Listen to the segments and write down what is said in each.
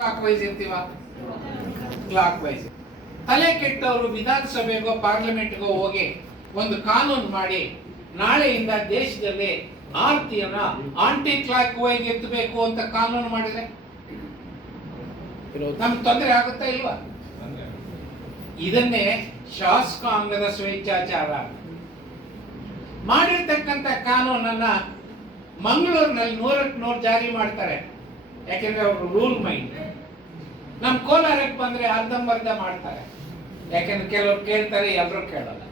Clock wise ಇರ್ತೀವ, clockwise. ತಲೆ ಕೆಟ್ಟವರು ವಿಧಾನಸಭೆಗೋ ಪಾರ್ಲಿಮೆಂಟ್ಗೋ ಹೋಗಿ ಒಂದು ಕಾನೂನು ಮಾಡಿ ನಾಳೆಯಿಂದ ದೇಶದಲ್ಲಿ ಆರ್ತಿಯನ್ನ ಆಂಟಿ ಕ್ಲಾಕ್ ವೈಸ್ ಎತ್ತಬೇಕು ಅಂತ ಕಾನೂನು ಮಾಡಿದ್ರೆ ನಮ್ಗೆ ತೊಂದರೆ ಆಗುತ್ತಾ ಇಲ್ವಾ? ಇದನ್ನೇ ಶಾಸಕಾಂಗದ ಸ್ವೇಚ್ಛಾಚಾರ ಮಾಡಿರ್ತಕ್ಕಂಥ ಕಾನೂನನ್ನ ಮಂಗಳೂರಿನಲ್ಲಿ 100% ಜಾರಿ ಮಾಡ್ತಾರೆ. ಯಾಕೆಂದ್ರೆ ಅವರು ರೂಲ್ ಮೈಂಡ್. ನಮ್ ಕೋಲಾರಕ್ಕೆ ಬಂದ್ರೆ ಅರ್ಧಂಬರ್ಧ ಮಾಡ್ತಾರೆ. ಯಾಕೆಂದ್ರೆ ಕೆಲವ್ರು ಕೇಳ್ತಾರೆ, ಎಲ್ಲರೂ ಕೇಳಲ್ಲ.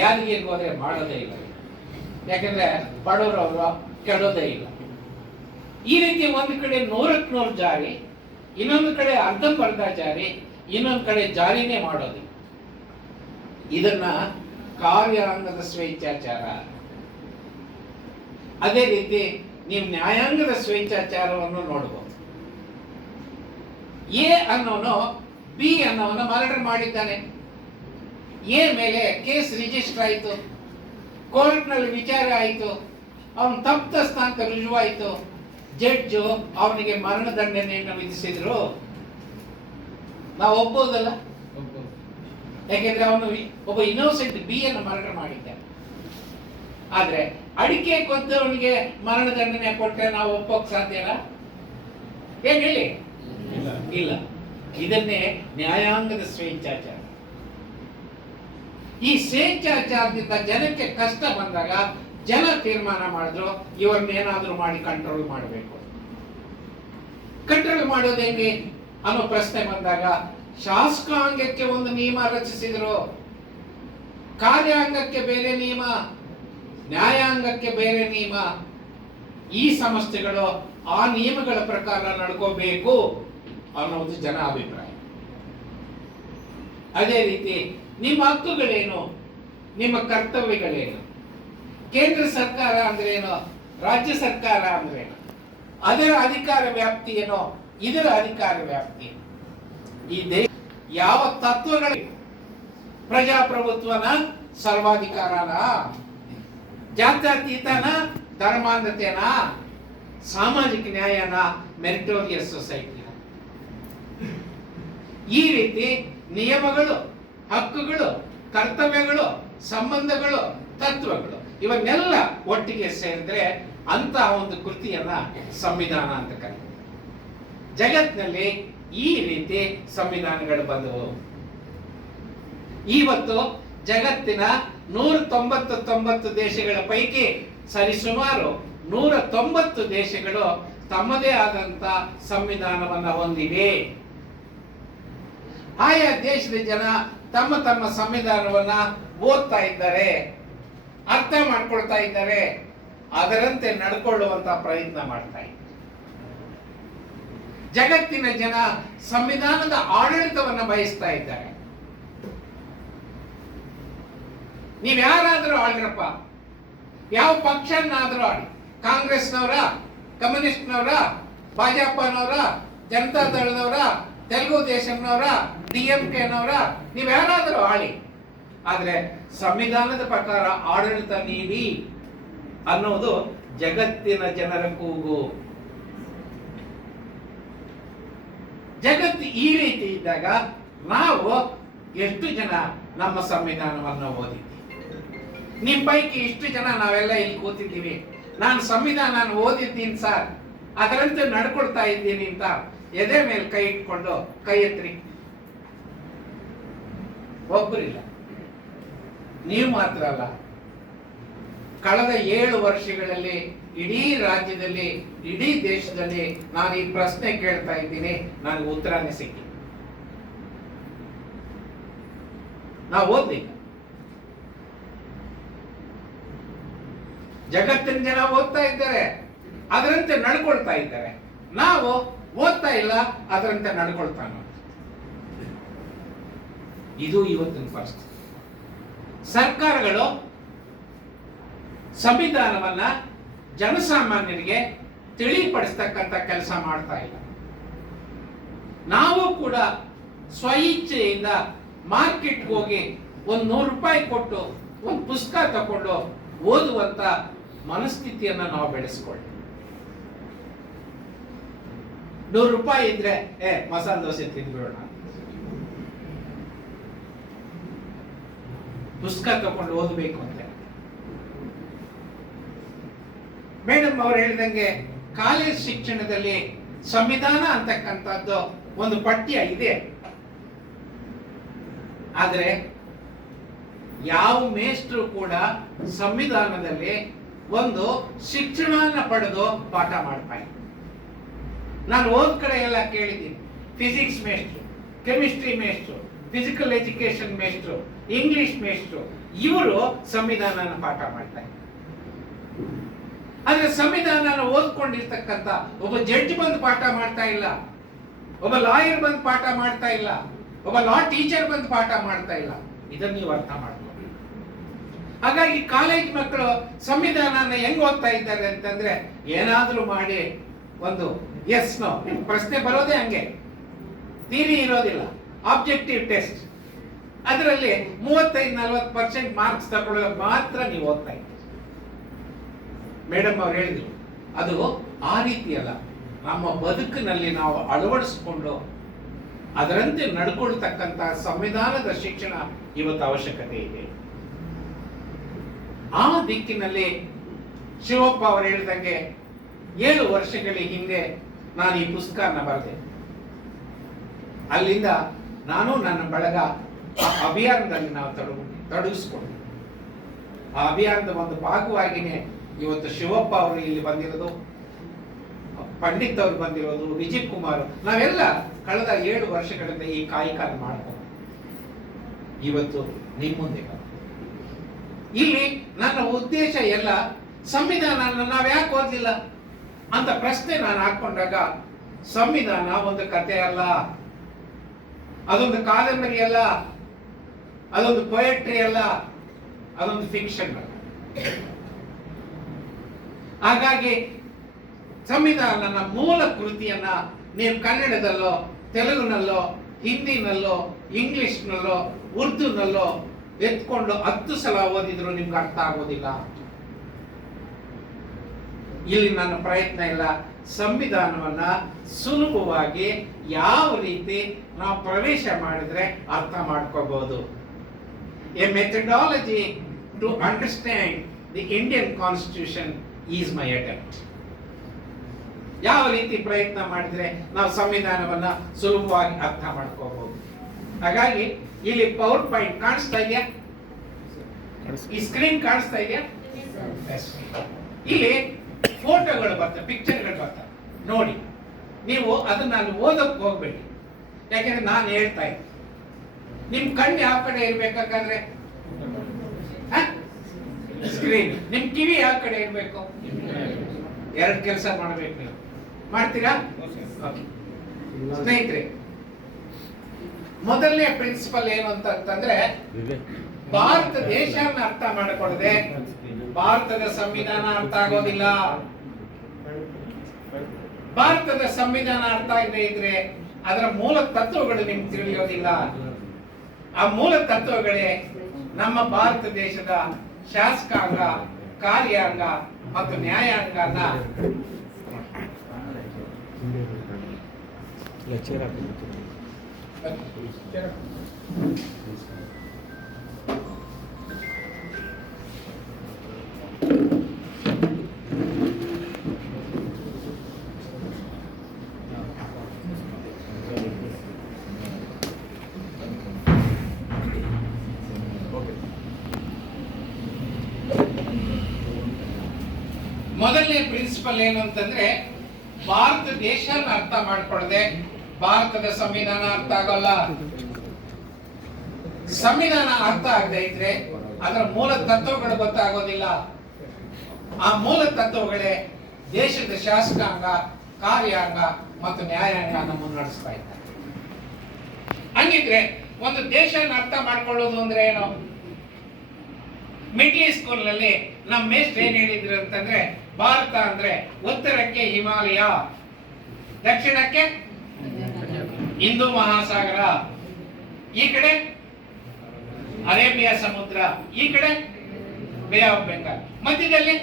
ಯಾದಗಿರಿಗೆ ಹೋದ್ರೆ ಮಾಡೋದೇ ಇಲ್ಲ, ಯಾಕೆಂದ್ರೆ ಬಡವರವರು ಕೇಳೋದೇ ಇಲ್ಲ. ಈ ರೀತಿ ಒಂದು ಕಡೆ 100% ಜಾರಿ, ಇನ್ನೊಂದು ಕಡೆ ಅರ್ಧಂಬರ್ಧ ಜಾರಿ, ಇನ್ನೊಂದು ಕಡೆ ಜಾರಿನೇ ಮಾಡೋದು. ಇದನ್ನ ಕಾರ್ಯಾಂಗದ ಸ್ವೇಚ್ಛಾಚಾರ. ಅದೇ ರೀತಿ ನೀವು ನ್ಯಾಯಾಂಗದ ಸ್ವೇಚ್ಛಾಚಾರವನ್ನು ನೋಡಬಹುದು. ಎ ಅನ್ನೋನು ಬಿ ಅನ್ನೋನ ಮರ್ಡರ್ ಮಾಡಿದ್ದಾನೆ. ಎ ಮೇಲೆ ಕೇಸ್ ರಿಜಿಸ್ಟರ್ ಆಯಿತು, ಕೋರ್ಟ್ನಲ್ಲಿ ವಿಚಾರ ಆಯಿತು, ಅವನು ತಪ್ಪಿತಸ್ಥ ಅಂತ ರುಜುವಾಯಿತು. ಜಡ್ಜು ಅವನಿಗೆ ಮರಣದಂಡನೆಯನ್ನು ವಿಧಿಸಿದ್ರು. ನಾವು ಒಪ್ಪೋದಲ್ಲ, ಯಾಕೆಂದ್ರೆ ಅವನು ಒಬ್ಬ ಇನ್ನೋಸೆಂಟ್ ಬಿ ಅನ್ನು ಮರ್ಡರ್ ಮಾಡಿದ್ದಾನೆ. ಆದ್ರೆ ಅಡಿಕೆ ಕೊಂದವನಿಗೆ ಮರಣದಂಡನೆ ಕೊಟ್ಟರೆ ನಾವು ಒಪ್ಪೋಕ್ ಸಾಧ್ಯನಾ? ಏನ್ ಹೇಳಿ? ಇಲ್ಲ. ಇದನ್ನೇ ನ್ಯಾಯಾಂಗದ ಸ್ವೇಚ್ಛಾಚಾರ. ಈ ಸ್ವೇಚ್ಛಾಚಾರದಿಂದ ಜನಕ್ಕೆ ಕಷ್ಟ ಬಂದಾಗ ಜನ ತೀರ್ಮಾನ ಮಾಡಿದ್ರು ಇವರನ್ನೇನಾದ್ರೂ ಮಾಡಿ ಕಂಟ್ರೋಲ್ ಮಾಡಬೇಕು. ಕಂಟ್ರೋಲ್ ಮಾಡೋದು ಹೆಂಗೆ ಅನ್ನೋ ಪ್ರಶ್ನೆ ಬಂದಾಗ ಶಾಸಕಾಂಗಕ್ಕೆ ಒಂದು ನಿಯಮ ರಚಿಸಿದ್ರು, ಕಾರ್ಯಾಂಗಕ್ಕೆ ಬೇರೆ ನಿಯಮ, ನ್ಯಾಯಾಂಗಕ್ಕೆ ಬೇರೆ ನಿಯಮ. ಈ ಸಂಸ್ಥೆಗಳು ಆ ನಿಯಮಗಳ ಪ್ರಕಾರ ನಡ್ಕೋಬೇಕು ಅನ್ನೋದು ಜನ ಅಭಿಪ್ರಾಯ. ಅದೇ ರೀತಿ ನಿಮ್ಮ ಹಕ್ಕುಗಳೇನು, ನಿಮ್ಮ ಕರ್ತವ್ಯಗಳೇನು, ಕೇಂದ್ರ ಸರ್ಕಾರ ಅಂದ್ರೇನು, ರಾಜ್ಯ ಸರ್ಕಾರ ಅಂದ್ರೇನು, ಅದರ ಅಧಿಕಾರ ವ್ಯಾಪ್ತಿ ಏನೋ, ಇದರ ಅಧಿಕಾರ ವ್ಯಾಪ್ತಿ, ಈ ದೇಶ ಯಾವ ತತ್ವಗಳು, ಪ್ರಜಾಪ್ರಭುತ್ವನ, ಸರ್ವಾಧಿಕಾರನ, ಜಾತ್ಯತೀತನ, ಧರ್ಮಾಂಧತೆನ, ಸಾಮಾಜಿಕ ನ್ಯಾಯನ, ಮೆರಿಟೋರಿಯಸ್ ಸೊಸೈಟಿನ. ಈ ರೀತಿ ನಿಯಮಗಳು, ಹಕ್ಕುಗಳು, ಕರ್ತವ್ಯಗಳು, ಸಂಬಂಧಗಳು, ತತ್ವಗಳು ಇವನ್ನೆಲ್ಲ ಒಟ್ಟಿಗೆ ಸೇರಿದ್ರೆ ಅಂತಹ ಒಂದು ಕೃತಿಯನ್ನ ಸಂವಿಧಾನ ಅಂತ ಕರೀತಾರೆ. ಜಗತ್ತಿನಲ್ಲಿ ಈ ರೀತಿ ಸಂವಿಧಾನಗಳು ಬಂದವು. ಇವತ್ತು ಜಗತ್ತಿನ 199 ದೇಶಗಳ ಪೈಕಿ ಸರಿಸುಮಾರು 190 ದೇಶಗಳು ತಮ್ಮದೇ ಆದಂತ ಸಂವಿಧಾನವನ್ನ ಹೊಂದಿವೆ. ಆಯಾ ದೇಶದ ಜನ ತಮ್ಮ ತಮ್ಮ ಸಂವಿಧಾನವನ್ನ ಓದ್ತಾ ಇದ್ದಾರೆ, ಅರ್ಥ ಮಾಡ್ಕೊಳ್ತಾ ಇದ್ದಾರೆ, ಅದರಂತೆ ನಡ್ಕೊಳ್ಳುವಂತ ಪ್ರಯತ್ನ ಮಾಡ್ತಾ ಇದ್ದಾರೆ. ಜಗತ್ತಿನ ಜನ ಸಂವಿಧಾನದ ಆಡಳಿತವನ್ನ ಬಯಸ್ತಾ ಇದ್ದಾರೆ. ನೀವ್ ಯಾರಾದ್ರೂ ಆಳ್ರಪ್ಪ, ಯಾವ ಪಕ್ಷನಾದ್ರೂ ಆಡಿ, ಕಾಂಗ್ರೆಸ್ನವರ, ಕಮ್ಯುನಿಸ್ಟ್ನವರ, ಭಾಜಪನವರ, ಜನತಾ ದಳದವರ, ತೆಲುಗು ದೇಶಂನವರ, DMK-ನವರ, ನೀವ್ ಯಾರಾದ್ರೂ ಆಳಿ, ಆದ್ರೆ ಸಂವಿಧಾನದ ಪ್ರಕಾರ ಆಡಳಿತ ನೀಡಿ ಅನ್ನೋದು ಜಗತ್ತಿನ ಜನರ ಕೂಗು. ಜಗತ್ತು ಈ ರೀತಿ ಇದ್ದಾಗ ನಾವು ಎಷ್ಟು ಜನ ನಮ್ಮ ಸಂವಿಧಾನವನ್ನು ಓದಿದ್ದೀವಿ? ನಿಮ್ ಪೈಕಿ ಇಷ್ಟು ಜನ ನಾವೆಲ್ಲ ಇಲ್ಲಿ ಕೂತಿದ್ದೀವಿ, ನಾನು ಸಂವಿಧಾನ ಓದಿದ್ದೀನಿ ಸರ್, ಅದರಂತೆ ನಡ್ಕೊಳ್ತಾ ಇದ್ದೀನಿ ಅಂತ ಎದೆ ಮೇಲೆ ಕೈ ಇಟ್ಕೊಂಡು ಕೈ ಎತ್ತರಿ. ಒಬ್ಬರಿಲ್ಲ. ನೀವು ಮಾತ್ರ ಅಲ್ಲ, ಕಳೆದ 7 ವರ್ಷಗಳಲ್ಲಿ ಇಡೀ ರಾಜ್ಯದಲ್ಲಿ, ಇಡೀ ದೇಶದಲ್ಲಿ ನಾನು ಈ ಪ್ರಶ್ನೆ ಕೇಳ್ತಾ ಇದ್ದೀನಿ, ನನಗೆ ಉತ್ತರನೇ ಸಿಕ್ಕಿ. ನಾವು ಓದ್ಲಿಲ್ಲ. ಜಗತ್ತಿನ ಜನ ಓದ್ತಾ ಇದ್ದಾರೆ, ಅದರಂತೆ ನಡ್ಕೊಳ್ತಾ ಇದ್ದಾರೆ. ನಾವು ಓದ್ತಾ ಇಲ್ಲ, ಅದರಂತೆ ನಡ್ಕೊಳ್ತಾನ. ಇದು ಇವತ್ತಿನ ಪರಿಸ್ಥಿತಿ. ಸರ್ಕಾರಗಳು ಸಂವಿಧಾನವನ್ನ ಜನಸಾಮಾನ್ಯರಿಗೆ ತಿಳಿಪಡಿಸ್ತಕ್ಕಂಥ ಕೆಲಸ ಮಾಡ್ತಾ ಇಲ್ಲ. ನಾವು ಕೂಡ ಸ್ವಇಚ್ಛೆಯಿಂದ ಮಾರ್ಕೆಟ್ಗೆ ಹೋಗಿ ಒಂದು 100 ರೂಪಾಯಿ ಕೊಟ್ಟು ಒಂದು ಪುಸ್ತಕ ತಕೊಂಡು ಓದುವಂತ ಮನಸ್ಥಿತಿಯನ್ನ ನಾವು ಬೆಳೆಸ್ಕೊಳ್ಳಿ. ₹100 ಇದ್ರೆ ಮಸಾಲೆ ದೋಸೆ ತಿಂದ್ಬಿಡೋಣ. ಪುಸ್ತಕ ತಗೊಂಡು ಓದಬೇಕು ಅಂತ ಮೇಡಮ್ ಅವ್ರು ಹೇಳಿದಂಗೆ ಕಾಲೇಜ್ ಶಿಕ್ಷಣದಲ್ಲಿ ಸಂವಿಧಾನ ಅಂತಕ್ಕಂಥದ್ದು ಒಂದು ಪಠ್ಯ ಇದೆ. ಆದ್ರೆ ಯಾವ ಮೇಷ್ಟ್ರು ಕೂಡ ಸಂವಿಧಾನದಲ್ಲಿ ಒಂದು ಶಿಕ್ಷಣನ ಪಡೆದು ಪಾಠ ಮಾಡ್ತಾ ಇಲ್ಲ. ನಾನು ಓದ್ ಕಡೆ ಎಲ್ಲ ಕೇಳಿದ್ದೀನಿ, ಫಿಸಿಕ್ಸ್ ಮೇಷ್ಟ್ರು, ಕೆಮಿಸ್ಟ್ರಿ ಮೇಷ್ಟ್ರು, ಫಿಸಿಕಲ್ ಎಜುಕೇಶನ್ ಮೇಷ್ಟ್ರು, ಇಂಗ್ಲಿಷ್ ಮೇಷ್ಟ್ರು, ಇವರು ಸಂವಿಧಾನನ ಪಾಠ ಮಾಡ್ತಾ ಇದ್ದಾರೆ. ಆದ್ರೆ ಸಂವಿಧಾನ ಓದ್ಕೊಂಡಿರ್ತಕ್ಕಂಥ ಒಬ್ಬ ಜಡ್ಜ್ ಬಂದು ಪಾಠ ಮಾಡ್ತಾ ಇಲ್ಲ, ಒಬ್ಬ ಲಾಯರ್ ಬಂದು ಪಾಠ ಮಾಡ್ತಾ ಇಲ್ಲ, ಒಬ್ಬ ಲಾ ಟೀಚರ್ ಬಂದು ಪಾಠ ಮಾಡ್ತಾ ಇಲ್ಲ. ಇದನ್ನ ನೀವು ಅರ್ಥ ಮಾಡ್ಕೊಳ್ಳಿ. ಹಾಗಾಗಿ ಕಾಲೇಜ್ ಮಕ್ಕಳು ಸಂವಿಧಾನನ ಹೆಂಗ್ ಓದ್ತಾ ಇದ್ದಾರೆ ಅಂತಂದ್ರೆ, ಏನಾದ್ರೂ ಮಾಡಿ ಒಂದು ಎಸ್ ನೋ ಪ್ರಶ್ನೆ ಬರೋದೇ ಹಂಗೆ, ಥಿಯರಿ ಇರೋದಿಲ್ಲ, ಆಬ್ಜೆಕ್ಟಿವ್ ಟೆಸ್ಟ್, ಅದರಲ್ಲಿ 35-40% ಮಾರ್ಕ್ಸ್ ತಗೊಳ್ಳೋದು ಮಾತ್ರ ನೀವು ಓದ್ತಾ ಇದ್ದೀರಿ. ಮೇಡಮ್ ಅವ್ರು ಹೇಳಿದ್ರು, ಅದು ಆ ರೀತಿ ಅಲ್ಲ. ನಮ್ಮ ಬದುಕಿನಲ್ಲಿ ನಾವು ಅಳವಡಿಸಿಕೊಂಡು ಅದರಂತೆ ನಡ್ಕೊಳ್ತಕ್ಕಂಥ ಸಂವಿಧಾನದ ಶಿಕ್ಷಣ ಇವತ್ತು ಅವಶ್ಯಕತೆ ಇದೆ. ಆ ದಿಕ್ಕಿನಲ್ಲಿ ಶಿವಪ್ಪ ಅವರು ಹೇಳಿದಂಗೆ 7 ವರ್ಷಗಳ ಹಿಂದೆ ನಾನು ಈ ಪುಸ್ತಕನ ಬರೆದೆ. ಅಲ್ಲಿಂದ ನಾನು ನನ್ನ ಬಳಗ ಆ ಅಭಿಯಾನದಲ್ಲಿ ನಾವು ತೊಡಗಿಸ್ಕೊಂಡು ಆ ಅಭಿಯಾನದ ಒಂದು ಭಾಗವಾಗಿನೇ ಇವತ್ತು ಶಿವಪ್ಪ ಅವರು ಇಲ್ಲಿ ಬಂದಿರೋದು, ಪಂಡಿತ್ ಅವರು ಬಂದಿರೋದು, ವಿಜಯ್ ಕುಮಾರ್, ನಾವೆಲ್ಲ ಕಳೆದ 7 ವರ್ಷಗಳಿಂದ ಈ ಕಾಯಕ ಮಾಡ್ಕೊಂಡು ಇವತ್ತು ನಿಮ್ಮ ಮುಂದೆ ಇಲ್ಲಿ ನನ್ನ ಉದ್ದೇಶ ಎಲ್ಲ ಸಂವಿಧಾನ ನಾವು ಯಾಕೆ ಓದಲಿಲ್ಲ ಅಂತ ಪ್ರಶ್ನೆ ನಾನು ಹಾಕೊಂಡಾಗ, ಸಂವಿಧಾನ ಒಂದು ಕಥೆ ಅಲ್ಲ, ಅದೊಂದು ಕಾದಂಬರಿ ಅಲ್ಲ, ಅದೊಂದು ಪೊಯೆಟ್ರಿ ಅಲ್ಲ, ಅದೊಂದು ಫಿಕ್ಷನ್ ಅಲ್ಲ. ಹಾಗಾಗಿ ಸಂವಿಧಾನನ ಮೂಲ ಕೃತಿಯನ್ನ ನೀವು ಕನ್ನಡದಲ್ಲೋ, ತೆಲುಗಿನಲ್ಲೋ, ಹಿಂದಿನಲ್ಲೋ, ಇಂಗ್ಲಿಷ್ನಲ್ಲೋ, ಉರ್ದುನಲ್ಲೋ ಎತ್ಕೊಂಡು 10 ಸಲ ಓದಿದ್ರು ನಿಮ್ಗೆ ಅರ್ಥ ಆಗೋದಿಲ್ಲ. ಇಲ್ಲಿ ನನ್ನ ಪ್ರಯತ್ನ ಇಲ್ಲ, ಸಂವಿಧಾನವನ್ನ ಸುಲಭವಾಗಿ ಯಾವ ರೀತಿ ನಾವು ಪ್ರವೇಶ ಮಾಡಿದ್ರೆ ಅರ್ಥ ಮಾಡ್ಕೋಬಹುದು. A methodology to understand the Indian constitution is my attempt. ಯಾವ ರೀತಿ ಪ್ರಯತ್ನ ಮಾಡಿದ್ರೆ ನಾವು ಸಂವಿಧಾನವನ್ನ ಸುಲಭವಾಗಿ ಅರ್ಥ ಮಾಡ್ಕೋಬಹುದು. ಹಾಗಾಗಿ ಇಲ್ಲಿ ಪವರ್ ಪಾಯಿಂಟ್ ಕಾಣಿಸ್ತಾ ಇದೆಯಾ? ಈ ಸ್ಕ್ರೀನ್ ಕಾಣಿಸ್ತಾ ಇದೆಯಾ? ಇಲ್ಲಿ ಫೋಟೋಗಳು ಬರ್ತವೆ, ಪಿಕ್ಚರ್ಗಳು ಬರ್ತವೆ, ನೋಡಿ. ನೀವು ಅದನ್ನ ನಾನು ಓದಕ್ಕೆ ಹೋಗ್ಬೇಡಿ, ಯಾಕೆಂದ್ರೆ ನಾನು ಹೇಳ್ತಾ ಇದ್ದೆ. ನಿಮ್ ಕಣ್ಣು ಯಾವ ಕಡೆ ಇರ್ಬೇಕಾದ್ರೆ ಸ್ಕ್ರೀನ್, ನಿಮ್ ಕಿವಿ ಯಾವ ಕಡೆ ಇರ್ಬೇಕು? 2 ಕೆಲಸ ಮಾಡ್ಬೇಕು. ನೀವು ಮಾಡ್ತೀರಾ? ಸ್ನೇಹಿತರೆ, ಮೊದಲನೇ ಪ್ರಿನ್ಸಿಪಲ್ ಏನು ಅಂತಂದ್ರೆ, ಭಾರತ ದೇಶನ ಅರ್ಥ ಮಾಡಿಕೊಳ್ಳದೆ ಭಾರತದ ಸಂವಿಧಾನ ಅರ್ಥ ಆಗೋದಿಲ್ಲ. ಭಾರತದ ಸಂವಿಧಾನ ಅರ್ಥ ಆಗದೆ ಇದ್ರೆ ಅದರ ಮೂಲ ತತ್ವಗಳು ನಿಮ್ಗೆ ತಿಳಿಯೋದಿಲ್ಲ. ಆ ಮೂಲ ತತ್ವಗಳೇ ನಮ್ಮ ಭಾರತ ದೇಶದ ಶಾಸಕಾಂಗ, ಕಾರ್ಯಾಂಗ ಮತ್ತು ನ್ಯಾಯಾಂಗನ ಮೊದಲನೇ ಪ್ರಿನ್ಸಿಪಲ್ ಏನು ಅಂತಂದ್ರೆ, ಭಾರತ ದೇಶನ ಅರ್ಥ ಮಾಡ್ಕೊಳ್ಳದೆ ಭಾರತದ ಸಂವಿಧಾನ ಅರ್ಥ ಆಗೋಲ್ಲ. ಸಂವಿಧಾನ ಅರ್ಥ ಆಗದೆ ಇದ್ರೆ ಅದರ ಮೂಲ ತತ್ವಗಳು ಗೊತ್ತಾಗೋದಿಲ್ಲ. ಆ ಮೂಲ ತತ್ವಗಳೇ ದೇಶದ ಶಾಸಕಾಂಗ, ಕಾರ್ಯಾಂಗ ಮತ್ತು ನ್ಯಾಯಾಂಗನ ಮುನ್ನಡೆಸ್ತಾ ಇದ್ದಾರೆ. ಹಂಗಿದ್ರೆ ಒಂದು ದೇಶನ ಅರ್ಥ ಮಾಡ್ಕೊಳ್ಳೋದು ಅಂದ್ರೆ ಏನು? ಮಿಡ್ಲ್ ಸ್ಕೂಲ್ ನಲ್ಲಿ ನಮ್ಮ ಮೇಷ್ಟ್ರು ಏನ್ ಹೇಳಿದ್ರು ಅಂತಂದ್ರೆ, ಭಾರತ ಅಂದ್ರೆ ಉತ್ತರಕ್ಕೆ ಹಿಮಾಲಯ, ದಕ್ಷಿಣಕ್ಕೆ ಹಿಂದೂ ಮಹಾಸಾಗರ, ಈ ಕಡೆ ಅರೇಬಿಯಾ ಸಮುದ್ರ, ಈ ಕಡೆ ಬೇ ಆಫ್ ಬೆಂಗಾಲ್, ಮಧ್ಯದಲ್ಲಿ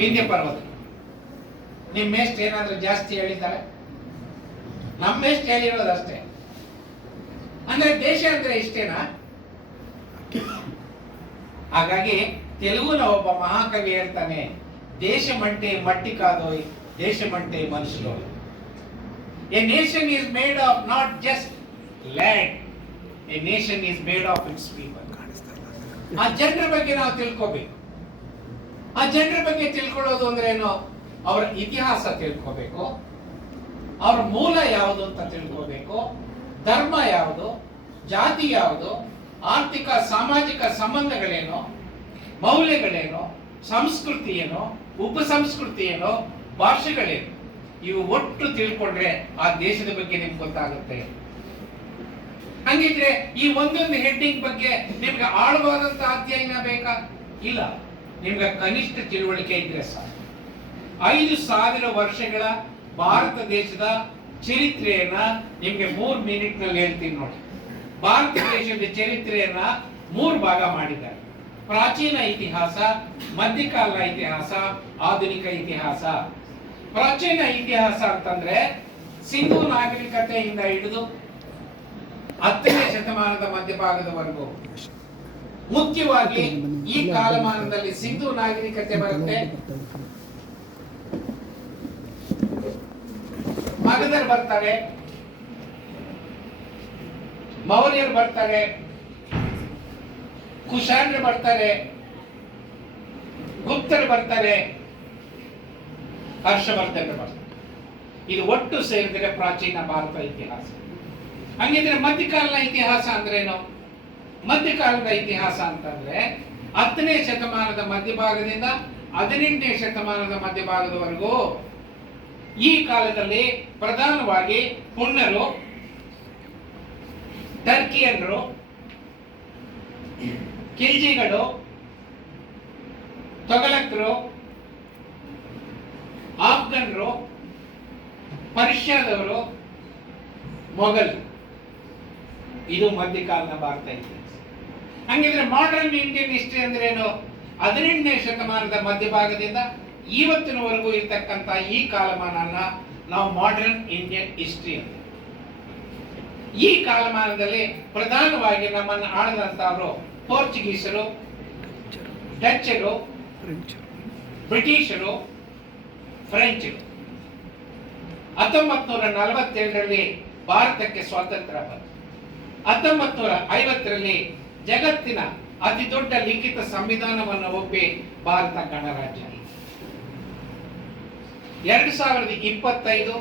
ವಿಂಧ್ಯ ಪರ್ವತ. ನಿಮ್ ಮೇಷ್ಟ್ರು ಏನಾದ್ರೂ ಜಾಸ್ತಿ ಹೇಳಿದ್ದಾರೆ? ನಮ್ಮೆಷ್ಟು ಹೇಳಿರೋದು ಅಷ್ಟೇ. ಅಂದ್ರೆ ದೇಶ ಅಂದ್ರೆ ಇಷ್ಟೇನಾ? ಹಾಗಾಗಿ ತೆಲುಗುನ ಒಬ್ಬ ಮಹಾಕವಿ ಹೇಳ್ತಾನೆ, ದೇಶమంటే మట్టి కాదోయ్, దేశమంటే మనుషులోయ్. A nation is made of not just land, a nation is made of its people. ಆ ಜನರ ಬಗ್ಗೆ ನಾವು ತಿಳ್ಕೋಬೇಕು. ಆ ಜನರ ಬಗ್ಗೆ ತಿಳ್ಕೊಳ್ಳೋದು ಅಂದ್ರೆ ಏನು? ಅವರ ಇತಿಹಾಸ ತಿಳ್ಕೋಬೇಕು, ಅವರ ಮೂಲ ಯಾವುದು ಅಂತ ತಿಳ್ಕೋಬೇಕು, ಧರ್ಮ ಯಾವುದು, ಜಾತಿ ಯಾವುದು, ಆರ್ಥಿಕ ಸಾಮಾಜಿಕ ಸಂಬಂಧಗಳೇನು, ಮೌಲ್ಯಗಳೇನು, ಸಂಸ್ಕೃತಿ ಏನು, ಉಪಸಂಸ್ಕೃತಿ ಏನು, ಭಾಷೆಗಳೇನು, ಇವು ಒಟ್ಟು ತಿಳ್ಕೊಂಡ್ರೆ ಆ ದೇಶದ ಬಗ್ಗೆ ನಿಮ್ಗೆ ಗೊತ್ತಾಗುತ್ತೆ. ಹಂಗಿದ್ರೆ ಈ ಒಂದೊಂದು ಹೆಡ್ಡಿಂಗ್ ಬಗ್ಗೆ ನಿಮ್ಗೆ ಆಳವಾದಂತ ಅಧ್ಯಯನ ಬೇಕಾ? ಇಲ್ಲ, ನಿಮ್ಗೆ ಕನಿಷ್ಠ ತಿಳುವಳಿಕೆ ಇದ್ರೆ ಸಾಕು. 5,000 ವರ್ಷಗಳ ಭಾರತ ದೇಶದ ಚರಿತ್ರೆಯನ್ನ ನಿಮ್ಗೆ 3 ಮಿನಿಟ್ ನಲ್ಲಿ ಹೇಳ್ತೀನಿ ನೋಡಿ. ಭಾರತ ದೇಶದ ಚರಿತ್ರೆಯನ್ನ 3 ಭಾಗ ಮಾಡಿದ್ದಾರೆ. ಪ್ರಾಚೀನ ಇತಿಹಾಸ, ಮಧ್ಯಕಾಲೀನ ಇತಿಹಾಸ, ಆಧುನಿಕ ಇತಿಹಾಸ. ಪ್ರಾಚೀನ ಇತಿಹಾಸ ಅಂತಂದ್ರೆ ಸಿಂಧೂ ನಾಗರಿಕತೆಯಿಂದ ಹಿಡಿದು 10ನೇ ಶತಮಾನದ ಮಧ್ಯಭಾಗದವರೆಗೂ. ಮುಖ್ಯವಾಗಿ ಈ ಕಾಲಮಾನದಲ್ಲಿ ಸಿಂಧೂ ನಾಗರಿಕತೆ ಬರುತ್ತೆ, ಮಗಧರು ಬರ್ತಾರೆ, ಮೌರ್ಯರು ಬರ್ತಾರೆ, ಕುಶಾಣರು ಬರ್ತಾರೆ, ಗುಪ್ತರು ಬರ್ತಾರೆ, ಹರ್ಷವರ್ಧನರು ಬರ್ತಾರೆ. ಇದು ಒಟ್ಟು ಸೇರಿದರೆ ಪ್ರಾಚೀನ ಭಾರತ ಇತಿಹಾಸ. ಹಂಗಿದ್ರೆ ಮಧ್ಯಕಾಲೀನ ಇತಿಹಾಸ ಅಂದ್ರೇನು? ಮಧ್ಯಕಾಲದ ಇತಿಹಾಸ ಅಂತಂದ್ರೆ 10ನೇ ಶತಮಾನದ ಮಧ್ಯಭಾಗದಿಂದ 18ನೇ ಶತಮಾನದ ಮಧ್ಯಭಾಗದವರೆಗೂ. ಈ ಕಾಲದಲ್ಲಿ ಪ್ರಧಾನವಾಗಿ ಹುನ್ನರು, ಟರ್ಕಿಯನ್ರು, ಖಿಲ್ಜಿಗಳು, ತೊಗಲಕರು, ಆಫ್ಘನ್ರು, ಪರ್ಷಿಯಾದವರು, ಮೊಘಲ್. ಇದು ಮಧ್ಯಕಾಲೀನ ಭಾರತ ಇತಿಹಾಸ. ಹಂಗಿದ್ರೆ ಮಾಡರ್ನ್ ಇಂಡಿಯನ್ ಹಿಸ್ಟ್ರಿ ಅಂದ್ರೆ ಏನು? 18ನೇ ಶತಮಾನದ ಮಧ್ಯಭಾಗದಿಂದ ಇವತ್ತಿನವರೆಗೂ ಇರ್ತಕ್ಕಂಥ ಈ ಕಾಲಮಾನನ ನಾವು ಮಾಡರ್ನ್ ಇಂಡಿಯನ್ ಹಿಸ್ಟ್ರಿ ಅಂತ. ಈ ಕಾಲಮಾನದಲ್ಲಿ ಪ್ರಧಾನವಾಗಿ ನಮ್ಮನ್ನು ಆಳಿದಂತವರು ಪೋರ್ಚುಗೀಸರು, ಡಚ್ಚರು, ಬ್ರಿಟಿಷರು, ಫ್ರೆಂಚರು. 1947ರಲ್ಲಿ ಭಾರತಕ್ಕೆ ಸ್ವಾತಂತ್ರ್ಯ ಬಂತು. 1950ರಲ್ಲಿ ಜಗತ್ತಿನ ಅತಿ ದೊಡ್ಡ ಲಿಖಿತ ಸಂವಿಧಾನವನ್ನು ಒಪ್ಪಿ ಭಾರತ ಗಣರಾಜ್ಯ. 2025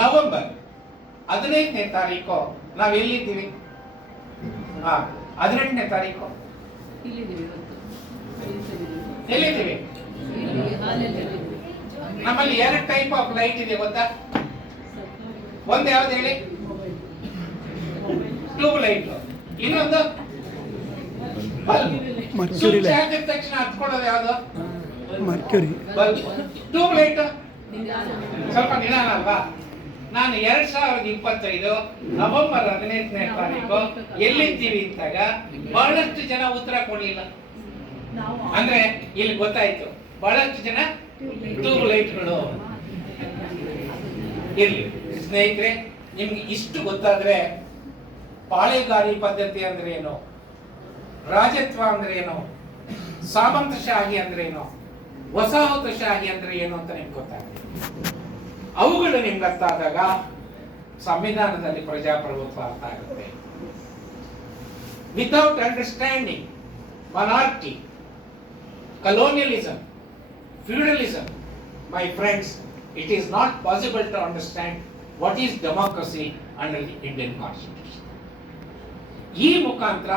ನವೆಂಬರ್ 15ನೇ ತಾರೀಕು ನಾವು ಎಲ್ಲಿದ್ದೀವಿ? 18ನೇ ತಾರೀಕು ಎಲ್ಲಿದ್ದೀವಿ? ನಮ್ಮಲ್ಲಿ 2 ಟೈಪ್ ಆಫ್ ಲೈಟ್ ಇದೆ ಗೊತ್ತಾ? ಒಂದು ಯಾವ್ದು ಹೇಳಿ? Tube light. ಇನ್ನೊಂದು ಸ್ವಿಚ್ ಹಾಕಿದ ತಕ್ಷಣ ಹತ್ಕೊಳ್ಳೋದು ಯಾವ್ದು? Tube light. ಸ್ವಲ್ಪ ನಿಧಾನ ಅಲ್ವಾ? ನಾನು 2025 ನವೆಂಬರ್ 15ನೇ ತಾರೀಕು ಎಲ್ಲಿದ್ದೀವಿ ಅಂತಾಗ ಬಹಳಷ್ಟು ಜನ ಉತ್ತರ ಕೊಡಲಿಲ್ಲ. ಅಂದ್ರೆ ಇಲ್ಲಿ ಗೊತ್ತಾಯ್ತು, ಬಹಳಷ್ಟು ಜನ ಟ್ಯೂಬ್ ಲೈಟ್ಗಳು. ಇರ್ಲಿ ಸ್ನೇಹಿತರೆ, ನಿಮ್ಗೆ ಇಷ್ಟು ಗೊತ್ತಾದ್ರೆ ಪಾಳೆಗಾರಿ ಪದ್ಧತಿ ಅಂದ್ರೆ ಏನು, ರಾಜತ್ವ ಅಂದ್ರೆ ಏನು, ಸಾಮಂತಶಾಹಿ ಅಂದ್ರೆ ಏನು, ವಸಾಹತುಶಾಹಿ ಅಂದ್ರೆ ಏನು ಅಂತ ನಿಮ್ಗೆ ಗೊತ್ತಾಗುತ್ತೆ. ಅವುಗಳು ನಿಮ್ಗೆ ಅರ್ಥ ಆದಾಗ ಸಂವಿಧಾನದಲ್ಲಿ ಪ್ರಜಾಪ್ರಭುತ್ವ ಅರ್ಥ ಆಗುತ್ತೆ. Without understanding monarchy, colonialism, feudalism, my friends, it is not possible to understand what is democracy under the Indian Constitution. ಈ ಮುಖಾಂತರ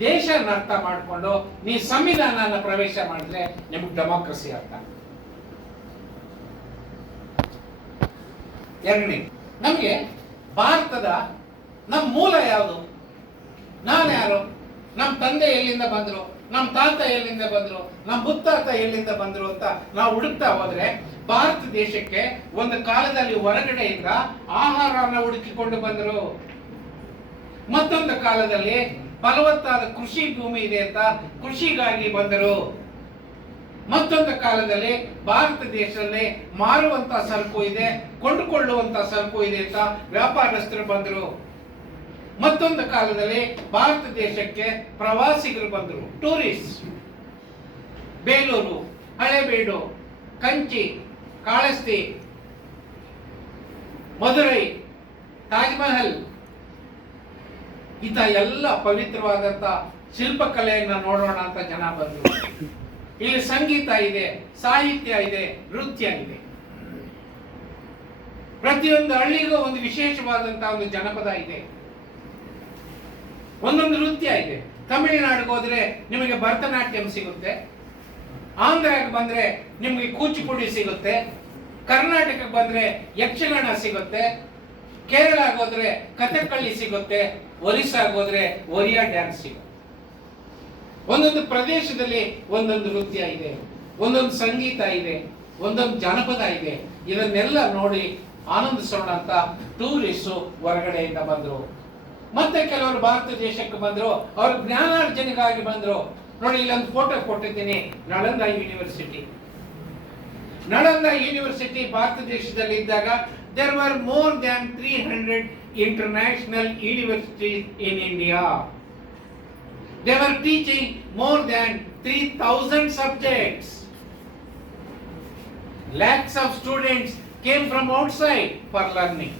ದೇಶನ ಅರ್ಥ ಮಾಡಿಕೊಂಡು ನೀವು ಸಂವಿಧಾನನ ಪ್ರವೇಶ ಮಾಡಿದ್ರೆ ನಿಮಗೆ ಡೆಮೋಕ್ರಸಿ ಅರ್ಥ. ಎರಡನೇ, ನಮಗೆ ಭಾರತದ ನಮ್ಮ ಮೂಲ ಯಾವುದು? ನಾನು ಯಾರು? ನಮ್ಮ ತಂದೆ ಎಲ್ಲಿಂದ ಬಂದ್ರು, ನಮ್ಮ ತಾತ ಎಲ್ಲಿಂದ ಬಂದ್ರು, ನಮ್ಮ ಮುತ್ತಾತ ಎಲ್ಲಿಂದ ಬಂದ್ರು ಅಂತ ನಾವು ಹುಡುಕ್ತಾ ಹೋದ್ರೆ ಭಾರತ ದೇಶಕ್ಕೆ ಒಂದು ಕಾಲದಲ್ಲಿ ಹೊರಗಡೆಯಿಂದ ಆಹಾರವನ್ನು ಹುಡುಕಿಕೊಂಡು ಬಂದರು. ಮತ್ತೊಂದು ಕಾಲದಲ್ಲಿ ಫಲವತ್ತಾದ ಕೃಷಿ ಭೂಮಿ ಇದೆ ಅಂತ ಕೃಷಿಗಾಗಿ ಬಂದರು. ಮತ್ತೊಂದು ಕಾಲದಲ್ಲಿ ಭಾರತ ದೇಶದಲ್ಲಿ ಮಾರುವಂತ ಸರಕು ಇದೆ, ಕೊಂಡುಕೊಳ್ಳುವಂತ ಸರಕು ಇದೆ ಅಂತ ವ್ಯಾಪಾರಸ್ಥರು ಬಂದರು. ಮತ್ತೊಂದು ಕಾಲದಲ್ಲಿ ಭಾರತ ದೇಶಕ್ಕೆ ಪ್ರವಾಸಿಗರು ಬಂದರು, ಟೂರಿಸ್ಟ್. ಬೇಲೂರು, ಹಳೇಬೀಡು, ಕಂಚಿ, ಕಾಳಸ್ತಿ, ಮಧುರೈ, ತಾಜ್ ಮಹಲ್, ಇಂಥ ಎಲ್ಲ ಪವಿತ್ರವಾದಂತ ಶಿಲ್ಪಕಲೆಯನ್ನ ನೋಡೋಣ ಅಂತ ಜನ ಬಂದರು. ಇಲ್ಲಿ ಸಂಗೀತ ಇದೆ, ಸಾಹಿತ್ಯ ಇದೆ, ನೃತ್ಯ ಇದೆ. ಪ್ರತಿಯೊಂದು ಹಳ್ಳಿಗೂ ಒಂದು ವಿಶೇಷವಾದಂತಹ ಒಂದು ಜನಪದ ಇದೆ, ಒಂದೊಂದು ನೃತ್ಯ ಇದೆ. ತಮಿಳುನಾಡಿಗೆ ಹೋದ್ರೆ ನಿಮಗೆ ಭರತನಾಟ್ಯಂ ಸಿಗುತ್ತೆ, ಆಂಧ್ರಕ್ಕೆ ಬಂದ್ರೆ ನಿಮಗೆ ಕೂಚಿಪುಡಿ ಸಿಗುತ್ತೆ, ಕರ್ನಾಟಕಕ್ಕೆ ಬಂದ್ರೆ ಯಕ್ಷಗಾನ ಸಿಗುತ್ತೆ, ಕೇರಳಕ್ಕೆ ಹೋದ್ರೆ ಕಥಕ್ಕಳಿ ಸಿಗುತ್ತೆ, ಒರಿಸ್ಸಾಗೆ ಹೋದ್ರೆ ಒರಿಯಾ ಡ್ಯಾನ್ಸ್ ಸಿಗುತ್ತೆ. ಒಂದೊಂದು ಪ್ರದೇಶದಲ್ಲಿ ಒಂದೊಂದು ನೃತ್ಯ ಇದೆ, ಒಂದೊಂದು ಸಂಗೀತ ಇದೆ, ಒಂದೊಂದು ಜನಪದ ಇದೆ. ಇದನ್ನೆಲ್ಲ ನೋಡಿ ಆನಂದಿಸೋಣ ಅಂತ ಟೂರಿಸ್ಟ್ ಹೊರಗಡೆಯಿಂದ ಬಂದರು. ಮತ್ತೆ ಕೆಲವರು ಭಾರತ ದೇಶಕ್ಕೆ ಬಂದರು, ಅವರು ಜ್ಞಾನಾರ್ಜನೆಗಾಗಿ ಬಂದರು. ನೋಡಿ, ಇಲ್ಲೊಂದು ಫೋಟೋ ಕೊಟ್ಟಿದ್ದೀನಿ. ನಳಂದ ಯೂನಿವರ್ಸಿಟಿ. ನಳಂದ ಯೂನಿವರ್ಸಿಟಿ ಭಾರತ ದೇಶದಲ್ಲಿ ಇದ್ದಾಗ there were more than 300 international universities in India. They were teaching more than 3,000 subjects. Lakhs of students came from outside for learning.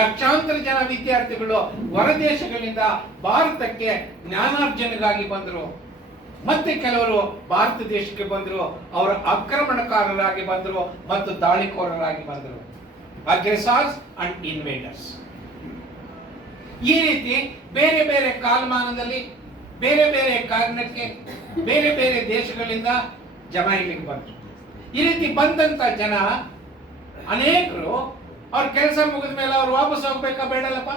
ಲಕ್ಷಾಂತರ ಜನ ವಿದ್ಯಾರ್ಥಿಗಳು ಹೊರದೇಶಗಳಿಂದ ಭಾರತಕ್ಕೆ ಜ್ಞಾನಾರ್ಜನೆಗಾಗಿ ಬಂದರು. ಮತ್ತೆ ಕೆಲವರು ಭಾರತ ದೇಶಕ್ಕೆ ಬಂದರು, ಅವರ ಆಕ್ರಮಣಕಾರರಾಗಿ ಬಂದರು ಮತ್ತು ದಾಳಿಕೋರರಾಗಿ ಬಂದರು, ಅಗ್ರೆಸಾರ್ಸ್ ಅಂಡ್ ಇನ್ವೇಡರ್ಸ್. ಈ ರೀತಿ ಬೇರೆ ಬೇರೆ ಕಾಲಮಾನದಲ್ಲಿ ಬೇರೆ ಬೇರೆ ಕಾರಣಕ್ಕೆ ಬೇರೆ ಬೇರೆ ದೇಶಗಳಿಂದ ಜನ ಇಲ್ಲಿಗೆ ಬಂದರು. ಈ ರೀತಿ ಬಂದಂತ ಜನ ಅನೇಕರು ಅವ್ರ ಕೆಲಸ ಮುಗಿದ ಮೇಲೆ ಅವ್ರು ವಾಪಸ್ ಹೋಗ್ಬೇಕಾ ಬೇಡಲ್ಲಪ್ಪ?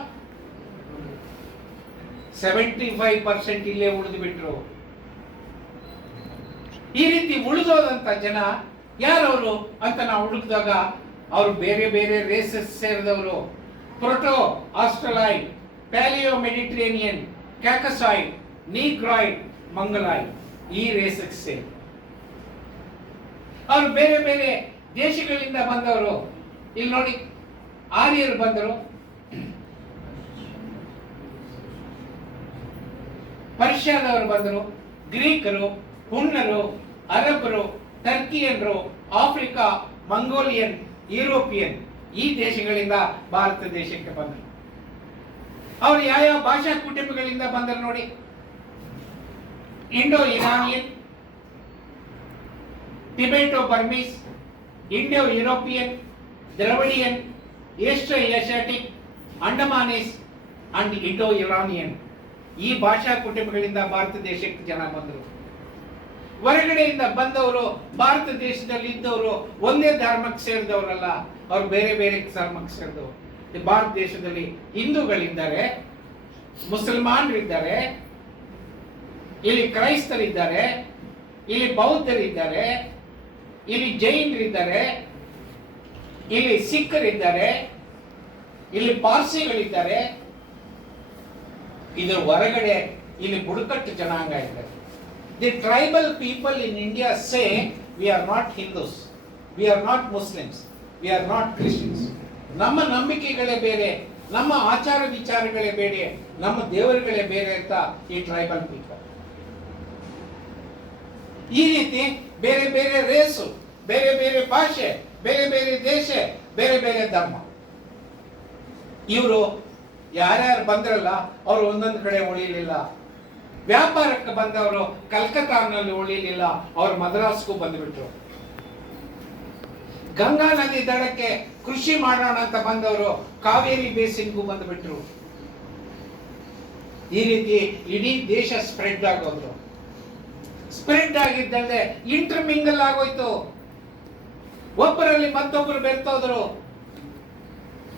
75% ಇಲ್ಲೇ ಉಳಿದು ಬಿಟ್ರು. ಈ ರೀತಿ ಉಳಿದೋದಂತ ಜನ ಯಾರವರು ಅಂತ ನಾವು ಹುಡುಕಿದಾಗ ಅವರು ಬೇರೆ ಬೇರೆ ರೇಸಸ್ ಸೇರಿದವರು. ಪ್ರೊಟೋ ಆಸ್ಟ್ರಲಾಯ್ಡ್, ಪ್ಯಾಲಿಯೋ ಮೆಡಿಟರೇನಿಯನ್, ಕ್ಯಾಕಸಾಯ್ಡ್, ನೀಗ್ರಾಯ್ಡ್, ಮಂಗಲಾಯ್ಡ್, ಈ ರೇಸಸ್ ಸೇರಿ ಅವರು ಬೇರೆ ಬೇರೆ ದೇಶಗಳಿಂದ ಬಂದವರು. ಇಲ್ಲಿ ನೋಡಿ, ಆರ್ಯರು ಬಂದರು, ಪರ್ಷಿಯಾದವರು ಬಂದರು, ಗ್ರೀಕರು, ಹುನ್ನರು, ಅರಬರು, ಟರ್ಕಿಯನ್ರು, ಆಫ್ರಿಕಾ, ಮಂಗೋಲಿಯನ್, ಯುರೋಪಿಯನ್, ಈ ದೇಶಗಳಿಂದ ಭಾರತ ದೇಶಕ್ಕೆ ಬಂದರು. ಅವರು ಯಾವ ಭಾಷಾ ಕುಟುಂಬಗಳಿಂದ ಬಂದರು ನೋಡಿ. Indo Iranian, Tibeto Burmese, Indo European, Dravidian, ಏಷ್ಯೋ Asiatic, Andamanese and Indo Iranian, ಈ ಭಾಷಾ ಕುಟುಂಬಗಳಿಂದ ಭಾರತ ದೇಶಕ್ಕೆ ಜನ ಬಂದರು. ಹೊರಗಡೆಯಿಂದ ಬಂದವರು ಭಾರತ ದೇಶದಲ್ಲಿ ಇದ್ದವರು ಒಂದೇ ಧರ್ಮಕ್ಕೆ ಸೇರಿದವರಲ್ಲ, ಅವರು ಬೇರೆ ಬೇರೆ ಧರ್ಮಕ್ಕೆ ಸೇರಿದವರು. ಭಾರತ ದೇಶದಲ್ಲಿ ಹಿಂದೂಗಳಿದ್ದಾರೆ, ಮುಸಲ್ಮಾನರಿದ್ದಾರೆ, ಇಲ್ಲಿ ಕ್ರೈಸ್ತರಿದ್ದಾರೆ, ಇಲ್ಲಿ ಬೌದ್ಧರಿದ್ದಾರೆ, ಇಲ್ಲಿ ಜೈನರಿದ್ದಾರೆ, ಇಲ್ಲಿ ಸಿಖ್ಖರಿದ್ದಾರೆ, ಇಲ್ಲಿ ಪಾರ್ಸಿಗಳಿದ್ದಾರೆ. ಇದರ ಹೊರಗಡೆ ಇಲ್ಲಿ ಬುಡಕಟ್ಟು ಜನಾಂಗ ಇದ್ದಾರೆ. The tribal people in India say we are not Hindus, we are not Muslims, we are not Christians. ನಮ್ಮ ನಂಬಿಕೆಗಳೇ ಬೇರೆ, ನಮ್ಮ ಆಚಾರ ವಿಚಾರಗಳೇ ಬೇರೆ, ನಮ್ಮ ದೇವರುಗಳೇ ಬೇರೆ ಅಂತ ಈ ಟ್ರೈಬಲ್ ಪೀಪಲ್. ಈ ರೀತಿ ಬೇರೆ ಬೇರೆ ರೇಸು, ಬೇರೆ ಬೇರೆ ಭಾಷೆ, ಬೇರೆ ಬೇರೆ ದೇಶ, ಬೇರೆ ಬೇರೆ ಧರ್ಮ. ಇವರು ಯಾರ್ಯಾರು ಬಂದ್ರಲ್ಲ ಅವರು ಒಂದೊಂದು ಕಡೆ ಉಳಿಲಿಲ್ಲ. ವ್ಯಾಪಾರಕ್ಕೆ ಬಂದವರು ಕಲ್ಕತ್ತಾನಲ್ಲಿ ಉಳಿಲಿಲ್ಲ, ಅವರು ಮದ್ರಾಸ್ಗೂ ಬಂದುಬಿಟ್ರು. ಗಂಗಾ ನದಿ ದಡಕ್ಕೆ ಕೃಷಿ ಮಾಡೋಣ ಅಂತ ಬಂದವರು ಕಾವೇರಿ ಬೇಸಿನ್ಗೂ ಬಂದುಬಿಟ್ರು. ಈ ರೀತಿ ಇಡೀ ದೇಶ ಸ್ಪ್ರೆಡ್ ಆಗೋದ್ರು. ಸ್ಪ್ರೆಡ್ ಆಗಿದ್ದಲ್ಲದೆ ಇಂಟರ್ ಮಿಂಗಲ್ ಆಗೋಯ್ತು. ಒಬ್ಬರಲ್ಲಿ ಮತ್ತೊಬ್ಬರು ಬೆರ್ತೋದ್ರು.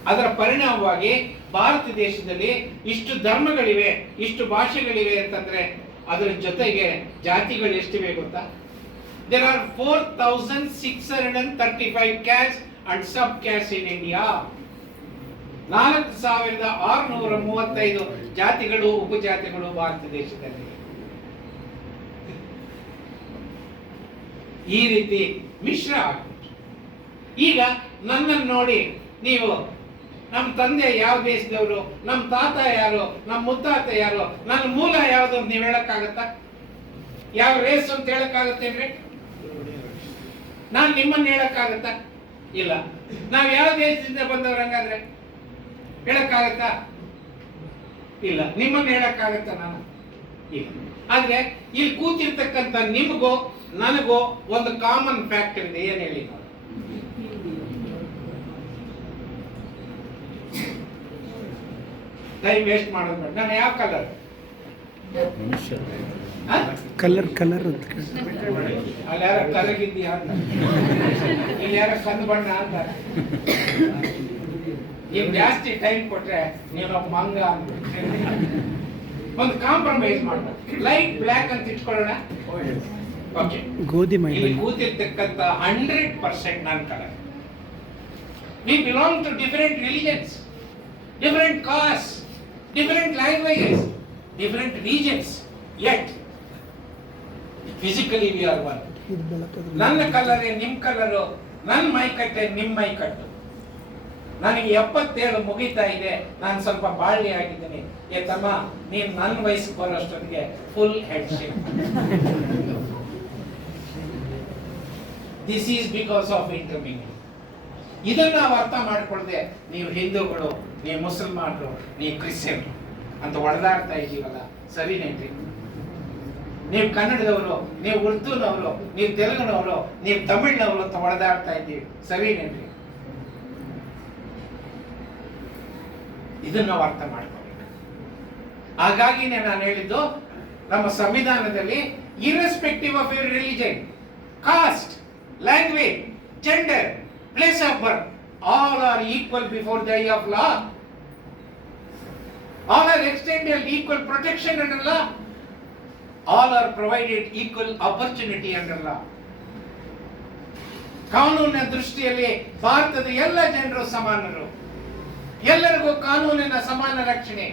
ಅದರ ಪರಿಣಾಮವಾಗಿ ಭಾರತ ದೇಶದಲ್ಲಿ ಇಷ್ಟು ಧರ್ಮಗಳಿವೆ, ಇಷ್ಟು ಭಾಷೆಗಳಿವೆ ಅಂತಂದ್ರೆ ಅದರ ಜೊತೆಗೆ ಜಾತಿಗಳು ಎಷ್ಟಿವೆ ಗೊತ್ತಾ? There are 4,635 castes and sub-castes in India. 4,635 ಜಾತಿಗಳು, ಉಪಜಾತಿಗಳು ಭಾರತ ದೇಶದಲ್ಲಿ. ಈ ರೀತಿ ಮಿಶ್ರ ಆಗ್ಬಿಟ್ಟು ಈಗ ನನ್ನನ್ನು ನೋಡಿ ನೀವು ನಮ್ಮ ತಂದೆ ಯಾವ ದೇಶದವರು, ನಮ್ಮ ತಾತ ಯಾರು, ನಮ್ಮ ಮುತ್ತಾತ ಯಾರು, ನನ್ನ ಮೂಲ ಯಾವುದು ಅಂತ ನೀವು ಹೇಳಕ್ಕಾಗತ್ತಾ? ಯಾವ ರೇಸ್ ಅಂತ ಹೇಳಕ್ಕಾಗತ್ತೇನ್ರಿ? ನಾನು ನಿಮ್ಮನ್ನ ಹೇಳಕ್ಕಾಗತ್ತಾ? ಇಲ್ಲ. ನಾವ್ ಯಾವ ದೇಶದಿಂದ ಬಂದವ್ರು ಹಂಗಾದ್ರೆ ಹೇಳಕ್ಕಾಗತ್ತಾ? ಇಲ್ಲ. ನಿಮ್ಮನ್ನ ಹೇಳಕ್ಕಾಗತ್ತಾ ನಾನು? ಇಲ್ಲ. ಆದ್ರೆ ಇಲ್ಲಿ ಕೂತಿರ್ತಕ್ಕಂಥ ನಿಮಗೋ ನನಗೋ ಒಂದು ಕಾಮನ್ ಫ್ಯಾಕ್ಟರ್ ಇದೆ. ಏನ್ ಹೇಳಿ ನಾವು? ಟೈಮ್ ವೇಸ್ಟ್ ಮಾಡೋದು ಬೇಡ. ನಾನು ಯಾವ ಕಲರ್ ಕಲರ್ ಅಂತ ಅಲ್ಲಿ ಯಾರ ಕಲಗಿದ್ದೀಯಾ ಅಂತ, ಇಲ್ಲಿ ಯಾರ ಕಂದು ಬಣ್ಣ ಅಂತ. ನೀವು ಜಾಸ್ತಿ ಟೈಮ್ ಕೊಟ್ರೆ ನೀವು ಮಂಗ ಅಂತ. ಒಂದು ಕಾಂಪ್ರಮೈಸ್ ಮಾಡೋಣ. ಲೈಟ್ ಬ್ಲ್ಯಾಕ್ ಅಂತ ಇಟ್ಕೊಳ್ಳೋಣ. ಓಕೆ. ಗೋಧಿ ಇಲ್ಲಿ ಕೂತಿರ್ತಕ್ಕಂಥ 100% ನನ್ನ colour. We belong to different religions, different castes, different languages, different regions, yet physically we are one. ನನ್ನ ಕಲರೇ ನಿಮ್ಮ ಕಲರು, ನನ್ನ ಮೈಕಟ್ಟೆ ನಿಮ್ಮ ಮೈಕಟ್ಟು. ನನಗೆ 77 ಮುಗಿತಾ ಇದೆ, ನಾನು ಸ್ವಲ್ಪ ಬಾಳ್ಳಿ ಆಗಿದ್ದೀನಿ. ತಮ್ಮ ನೀನು ನನ್ನ ವಯಸ್ಸಿಗೆ ಬರೋಷ್ಟೊತ್ತಿಗೆ full head shape. This is because of intermingling. ಇದನ್ನ ನಾವು ಅರ್ಥ ಮಾಡ್ಕೊಳ್ಳದೆ ನೀವು ಹಿಂದೂಗಳು, ನೀವು ಮುಸಲ್ಮಾನರು, ನೀವು ಕ್ರಿಶ್ಚಿಯನ್ ಅಂತ ಹೊಡೆದಾಡ್ತಾ ಇದ್ದೀವಲ್ಲ, ಸರಿನೇನ್ರಿ? ನೀವು ಕನ್ನಡದವರು, ನೀವು ಉರ್ದುನವರು, ನೀವು ತೆಲುಗಿನವರು, ನೀವು ತಮಿಳ್ನವರು ಅಂತ ಹೊಡೆದಾಡ್ತಾ ಇದ್ದೀವಿ, ಸರಿನೇನ್ರಿ? ಇದನ್ನ ನಾವು ಅರ್ಥ ಮಾಡ್ಕೋಬೇಕು. ಹಾಗಾಗಿನೇ ನಾನು ಹೇಳಿದ್ದು, ನಮ್ಮ ಸಂವಿಧಾನದಲ್ಲಿ irrespective of your religion, cost, language, gender, place of birth, all are equal before the eye of law. All are extended equal protection under law. All are provided equal opportunity under law. ಕಾನೂನಿನ ದೃಷ್ಟಿಯಲ್ಲಿ ಭಾರತದ ಎಲ್ಲ ಜನರು ಸಮಾನರು. ಎಲ್ಲರಿಗೂ ಕಾನೂನಿನ ಸಮಾನ ರಕ್ಷಣೆ,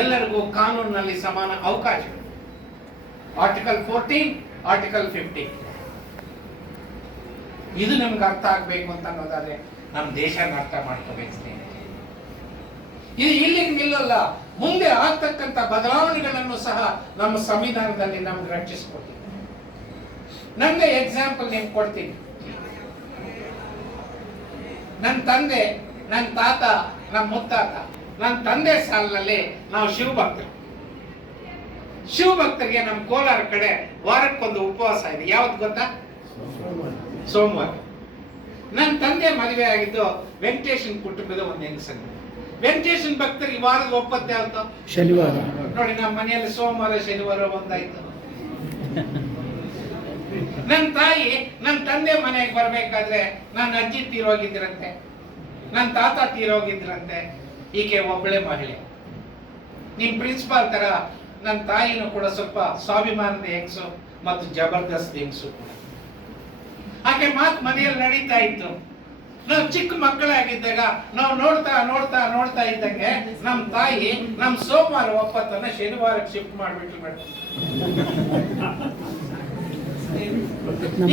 ಎಲ್ಲರಿಗೂ ಕಾನೂನಿನಲ್ಲಿ ಸಮಾನ ಅವಕಾಶ. Article 14, article 15. ಇದು ನಮ್ಗೆ ಅರ್ಥ ಆಗ್ಬೇಕು ಅಂತ ಅನ್ನೋದಾದ್ರೆ ನಮ್ಮ ದೇಶನ ಅರ್ಥ ಮಾಡ್ಕೋಬೇಕು. ಇದು ಇಲ್ಲಿಗೆ ನಿಲ್ಲಲ್ಲ, ಮುಂದೆ ಆಗ್ತಕ್ಕಂಥ ಬದಲಾವಣೆಗಳನ್ನು ಸಹ ನಮ್ಮ ಸಂವಿಧಾನದಲ್ಲಿ ನಮ್ಗೆ ರಕ್ಷಿಸ್ಕೊಡ್ತೀವಿ. ನಮ್ಗೆ ಎಕ್ಸಾಂಪಲ್ ನಿಮ್ಗೆ ಕೊಡ್ತೀನಿ. ನನ್ನ ತಂದೆ, ನನ್ನ ತಾತ, ನಮ್ಮ ಮುತ್ತಾತ, ನನ್ನ ತಂದೆ ಸಾಲಿನಲ್ಲಿ ನಾವು ಶಿವಭಕ್ತರು. ಶಿವಭಕ್ತರಿಗೆ ನಮ್ಮ ಕೋಲಾರ ಕಡೆ ವಾರಕ್ಕೊಂದು ಉಪವಾಸ ಇದೆ. ಯಾವತ್ತು ಗೊತ್ತಾ? ಸೋಮವಾರ. ನನ್ನ ತಂದೆ ಮದುವೆ ಆಗಿದ್ದು ವೆಂಕಟೇಶನ್ ಕುಟುಂಬದ ಒಂದು ಹೆಂಗಸಂಗ. ವೆಂಕಟೇಶನ್ ಭಕ್ತರಿಗೆ ವಾರದ ಒಪ್ಪತ್ತು ಯಾವತ್ತು? ಶನಿವಾರ. ನೋಡಿ, ನಮ್ಮ ಮನೆಯಲ್ಲಿ ಸೋಮವಾರ ಶನಿವಾರ ಒಂದಾಯ್ತು. ನನ್ನ ತಾಯಿ ನನ್ನ ತಂದೆ ಮನೆಗೆ ಬರ್ಬೇಕಾದ್ರೆ ನನ್ನ ಅಜ್ಜಿ ತೀರೋಗಿದ್ರಂತೆ, ನನ್ನ ತಾತ ತೀರೋಗಿದ್ರಂತೆ. ಈಕೆ ಒಬ್ಬಳೆ ಮಹಿಳೆ. ನಿಮ್ ಪ್ರಿನ್ಸಿಪಾಲ್ ತರ ನನ್ನ ತಾಯಿನೂ ಕೂಡ ಸ್ವಲ್ಪ ಸ್ವಾಭಿಮಾನದ ಹೆಂಗಸು ಮತ್ತು ಜಬರ್ದಸ್ತ್ ಹೆಂಗಸು ಕೂಡ. ಆಕೆ ಮಾತು ಮನೆಯಲ್ಲಿ ನಡೀತಾ ಇತ್ತು. ನಾವು ಚಿಕ್ಕ ಮಕ್ಕಳಾಗಿದ್ದಾಗ ನಾವು ನೋಡ್ತಾ ನೋಡ್ತಾ ನೋಡ್ತಾ ಇದ್ದಂಗೆ ನಮ್ಮ ತಾಯಿ ನಮ್ಮ ಸೋಮವಾರ ಒಪ್ಪತ್ತನ್ನ ಶನಿವಾರಕ್ಕೆ ಶಿಫ್ಟ್ ಮಾಡ್ಬಿಟ್ರು ಮೇಡಮ್.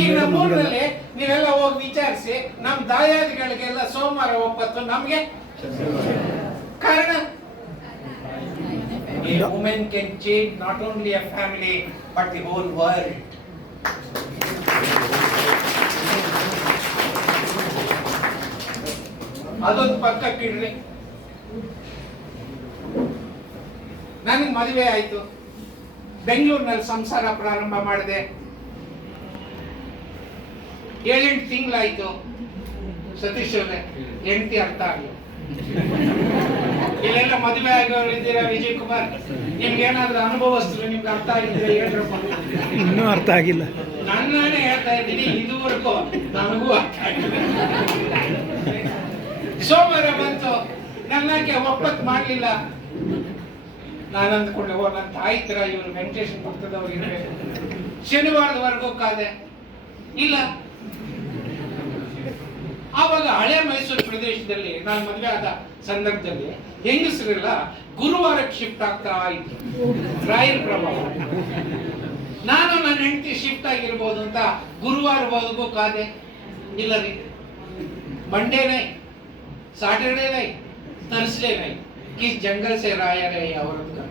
ಈಗ ನಮ್ಮೂರಲ್ಲಿ ನೀವೆಲ್ಲ ಹೋಗಿ ವಿಚಾರಿಸಿ, ನಮ್ಮ ದಾಯಾದಿಗಳಿಗೆಲ್ಲ ಸೋಮವಾರ ಒಪ್ಪತ್ತು, ನಮ್ಗೆ ಕಾರಣ a woman can change not only a family but the whole world. ಅದೊಂದು ಪಕ್ಕಕ್ಕೆ ಇಡ್ರಿ. ನನಗೆ ಮದುವೆ ಆಯ್ತು, ಬೆಂಗಳೂರಿನಲ್ಲಿ ಸಂಸಾರ ಪ್ರಾರಂಭ ಮಾಡಿದೆ. 7-8 ತಿಂಗಳಾಯ್ತು. ಸತೀಶ್ ಅವರೇ, ಹೆಂಡತಿ ಅರ್ಥ ಆಗಲಿ. ಇಲ್ಲೆಲ್ಲ ಮದುವೆ ಆಗೋರು ಇದ್ದೀರಾ? ವಿಜಯ್ ಕುಮಾರ್, ನಿಮ್ಗೆ ಏನಾದ್ರೂ ಅನುಭವಸ್ಥರು ನಿಮ್ಗೆ ಅರ್ಥ ಆಗಿದ್ರೆ ಹೇಳ್ರಪ್ಪ. ಇನ್ನೂ ಅರ್ಥ ಆಗಿಲ್ಲ. ನಾನೇ ಹೇಳ್ತಾ ಇದ್ದೀನಿ, ಇದುವರೆಗೂ ನನಗೂ ಅರ್ಥ ಆಗಿಲ್ಲ. ಸೋಮವಾರ ಬಂತು, ನನ್ನಕ್ಕೆ ಒಪ್ಪತ್ತು ಮಾಡಲಿಲ್ಲ. ನಾನು ಅಂದ್ಕೊಂಡೆ, ಓ ನನ್ನ ತಾಯಿ ತರ ಇವರು ವೆಂಕಟೇಶನ್ ಭಕ್ತದವ್ರು ಇರಬೇಕು. ಶನಿವಾರದವರೆಗೂ ಕಾದೆ, ಇಲ್ಲ. ಆವಾಗ ಹಳೆ ಮೈಸೂರು ಪ್ರದೇಶದಲ್ಲಿ ನಾನು ಮದುವೆ ಆದ ಸಂದರ್ಭದಲ್ಲಿ ಹೆಂಗಸರೆಲ್ಲ ಗುರುವಾರಕ್ಕೆ ಶಿಫ್ಟ್ ಆಗ್ತಾ ಇದ್ರು. ರಾಯರ ಪ್ರಭಾವ. ನಾನು ನನ್ನ ಹೆಂಡತಿ ಶಿಫ್ಟ್ ಆಗಿರ್ಬೋದು ಅಂತ ಗುರುವಾರವರೆಗೂ ಕಾದೆ. ಇಲ್ಲ ರೀ, मंडे नहीं, सैटरडे नहीं, थर्सडे नहीं, किस जंगल से राया रहे औरत का.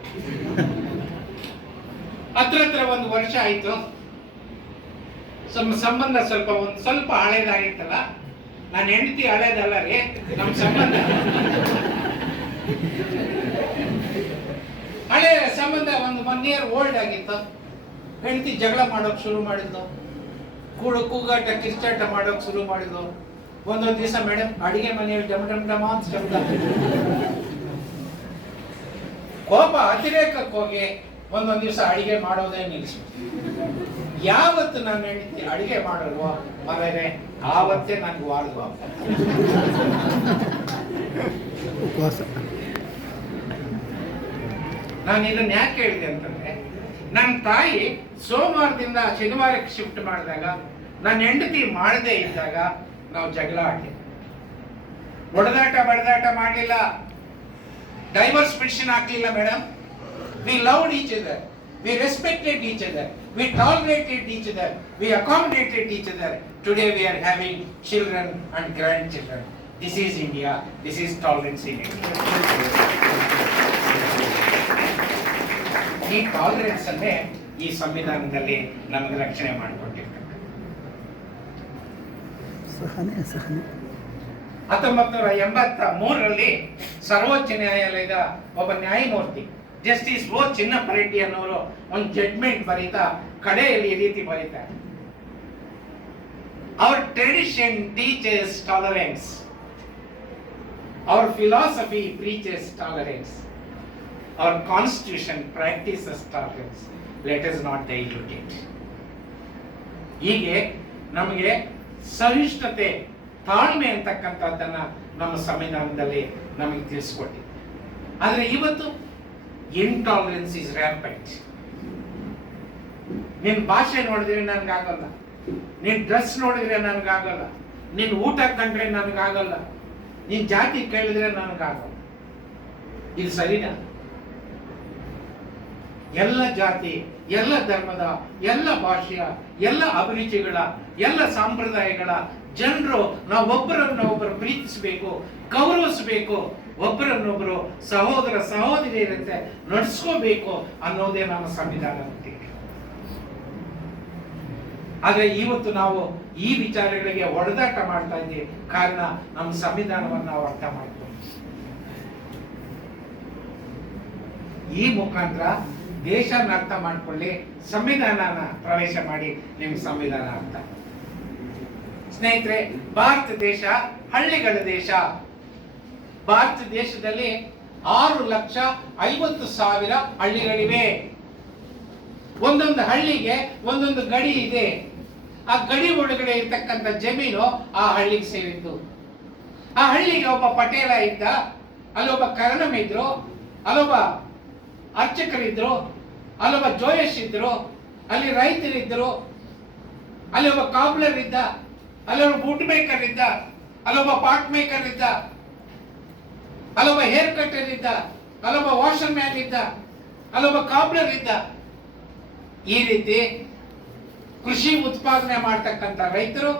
ಹತ್ರ ಒಂದು ವರ್ಷ ಆಯ್ತು. ಸಂಬಂಧ ಸ್ವಲ್ಪ ಹಳೇದಾಗಿತ್ತಲ್ಲ. ನನ್ನ ಹೆಂಡತಿ ಹಳೇದಲ್ಲ ರೀ, ನಮ್ಮ ಸಂಬಂಧ ಹಳೆ ಸಂಬಂಧ. ಒಂದು 1 year ಓಲ್ಡ್ ಆಗಿತ್ತು. ಹೆಂಡತಿ ಜಗಳ ಮಾಡೋಕ್ ಶುರು ಮಾಡಿದ್ದು, ಕೂಗಾಟ ಕಿರ್ಚಾಟ ಮಾಡೋಕ್ ಶುರು ಮಾಡಿದ್ದು. ಒಂದೊಂದು ದಿವಸ ಮೇಡಮ್ ಅಡಿಗೆ ಮನೆಯಲ್ಲಿ ಡಮ್ ಡಮ್ ಡಮ ಅಂತ ಶಬ್ದ. ಕೋಪ ಅತಿರೇಕಕ್ಕೆ ಹೋಗಿ ಒಂದೊಂದು ದಿವಸ ಅಡಿಗೆ ಮಾಡೋದೇ ನಿಲ್ಲಿಸ್ಬಿಟ್ಟು. ಯಾವತ್ತು ನನ್ನ ಹೆಂಡತಿ ಅಡಿಗೆ ಮಾಡಲ್ವೋ ಮರೇ ಆವತ್ತೇ ನನ್ಗೆ ವಾರಲ್ವ. ನಾನು ಇದನ್ನ ಯಾಕೆ ಹೇಳಿದೆ ಅಂತಂದ್ರೆ, ನನ್ನ ತಾಯಿ ಸೋಮವಾರದಿಂದ ಶನಿವಾರಕ್ಕೆ ಶಿಫ್ಟ್ ಮಾಡಿದಾಗ ನನ್ನ ಹೆಂಡತಿ ಮಾಡದೇ ಇದ್ದಾಗ ನಾವು ಜಗಳ ಆಡಲಿಲ್ಲ, ಹೊಡೆದಾಟ ಬಡದಾಟ ಮಾಡಲಿಲ್ಲ, ಡೈವರ್ಸ್ ಪಿಟಿಷನ್ ಹಾಕಲಿಲ್ಲ madam. We loved each other, we respected each other, we tolerated each other, we accommodated each other. Today we are having children and grandchildren. This is India, this is tolerance in India. ಈ tolerance ಅನ್ನೇ ಈ ಸಂವಿಧಾನದಲ್ಲಿ ನಮಗೆ ರಕ್ಷಣೆ ಮಾಡಿಕೊಟ್ಟಿರ್ತಕ್ಕಂಥ. 1983ರಲ್ಲಿ ಸರ್ವೋಚ್ಚ ನ್ಯಾಯಾಲಯದ ಒಬ್ಬ ನ್ಯಾಯಮೂರ್ತಿ ಜಸ್ಟಿಸ್ ಓ ಚಿನ್ನಪ್ಪ ರೆಡ್ಡಿ ಅನ್ನೋರು ಒಂದು ಜಡ್ಮೆಂಟ್ ಬರೀತಾ ಕಡೆಯಲ್ಲಿ ಈ ರೀತಿ ಬರೀತಾರೆ: our tradition teaches tolerance, our philosophy preaches tolerance, our constitution practises tolerance, let us not dilute it. ಹೀಗೆ ನಮಗೆ ಸಹಿಷ್ಣುತೆ, ತಾಳ್ಮೆ ಅಂತಕ್ಕಂಥದ್ದನ್ನ ನಮ್ಮ ಸಂವಿಧಾನದಲ್ಲಿ ನಮಗೆ ತಿಳಿಸ್ಕೊಟ್ಟಿದೆ. ಆದರೆ ಇವತ್ತು ಇಂಟಾಲರೆನ್ಸ್ ಇಸ್ ರ್ಯಾಂಪೆಂಟ್. ನಿನ್ ಭಾಷೆ ನೋಡಿದ್ರೆ ನನ್ಗಾಗಲ್ಲ, ನಿನ್ ಡ್ರೆಸ್ ನೋಡಿದ್ರೆ ನನ್ಗಾಗಲ್ಲ, ನಿನ್ ಊಟ ಕಂಡ್ರೆ ನನ್ಗಾಗಲ್ಲ, ನಿನ್ ಜಾತಿ ಕೇಳಿದ್ರೆ ನನ್ಗಾಗಲ್ಲ. ಇದು ಸರಿನಾ? ಎಲ್ಲ ಜಾತಿ, ಎಲ್ಲ ಧರ್ಮದ, ಎಲ್ಲ ಭಾಷೆಯ, ಎಲ್ಲ ಅಭಿರುಚಿಗಳ, ಎಲ್ಲ ಸಂಪ್ರದಾಯಗಳ ಜನರು ನಾವೊಬ್ಬರನ್ನೊಬ್ಬರು ಪ್ರೀತಿಸಬೇಕು, ಗೌರವಿಸಬೇಕು, ಒಬ್ಬರನ್ನೊಬ್ಬರು ಸಹೋದರ ಸಹೋದರಿಯರಂತೆ ನಡೆಸ್ಕೋಬೇಕು ಅನ್ನೋದೇ ನಮ್ಮ ಸಂವಿಧಾನದ ತೀರ್ಮಾನ. ಆದ್ರೆ ಇವತ್ತು ನಾವು ಈ ವಿಚಾರಗಳಿಗೆ ಹೊಡೆದಾಟ ಮಾಡ್ತಾ ಇದ್ದೀವಿ. ಕಾರಣ ನಮ್ಮ ಸಂವಿಧಾನವನ್ನು ನಾವು ಅರ್ಥ ಮಾಡ್ತೀವಿ. ಈ ಮುಖಾಂತರ ದೇಶನ ಅರ್ಥ ಮಾಡ್ಕೊಳ್ಳಿ, ಸಂವಿಧಾನನ ಪ್ರವೇಶ ಮಾಡಿ ನಿಮ್ಗೆ ಸಂವಿಧಾನ ಅರ್ಥ. ಸ್ನೇಹಿತರೆ, ಭಾರತ ದೇಶ ಹಳ್ಳಿಗಳ ದೇಶ. ಭಾರತ ದೇಶದಲ್ಲಿ 6,50,000 ಹಳ್ಳಿಗಳಿವೆ. ಒಂದೊಂದು ಹಳ್ಳಿಗೆ ಒಂದೊಂದು ಗಡಿ ಇದೆ. ಆ ಗಡಿ ಒಳಗಡೆ ಇರ್ತಕ್ಕಂಥ ಜಮೀನು ಆ ಹಳ್ಳಿಗೆ ಸೇರಿದ್ದು. ಆ ಹಳ್ಳಿಗೆ ಒಬ್ಬ ಪಟೇಲ ಇದ್ದ, ಅಲ್ಲೊಬ್ಬ ಕರಣಂ ಇದ್ರು, ಅಲ್ಲೊಬ್ಬ ಅರ್ಚಕರಿದ್ರು, ಅಲ್ಲೊಬ್ಬ ಜೋಯಶ್ ಇದ್ರು, ಅಲ್ಲಿ ರೈತರಿದ್ರು, ಅಲ್ಲಿ ಒಬ್ಬ ಕಾಬ್ಲರ್ ಇದ್ದ, ಅಲ್ಲೊಬ್ಬ ಬುಡ್ ಮೇಕರ್ ಇದ್ದ, ಅಲ್ಲೊಬ್ಬ ಪಾಟ್ ಮೇಕರ್ ಇದ್ದ, ಅಲ್ಲೊಬ್ಬ ಹೇರ್ ಕಟ್ಟರ್ ಇದ್ದ, ಅಲ್ಲೊಬ್ಬ ವಾಷರ್ ಮ್ಯಾನ್ ಇದ್ದ, ಅಲ್ಲೊಬ್ಬ ಕಾಬ್ಲರ್ ಇದ್ದ. ಈ ರೀತಿ ಕೃಷಿ ಉತ್ಪಾದನೆ ಮಾಡ್ತಕ್ಕಂಥ ರೈತರು,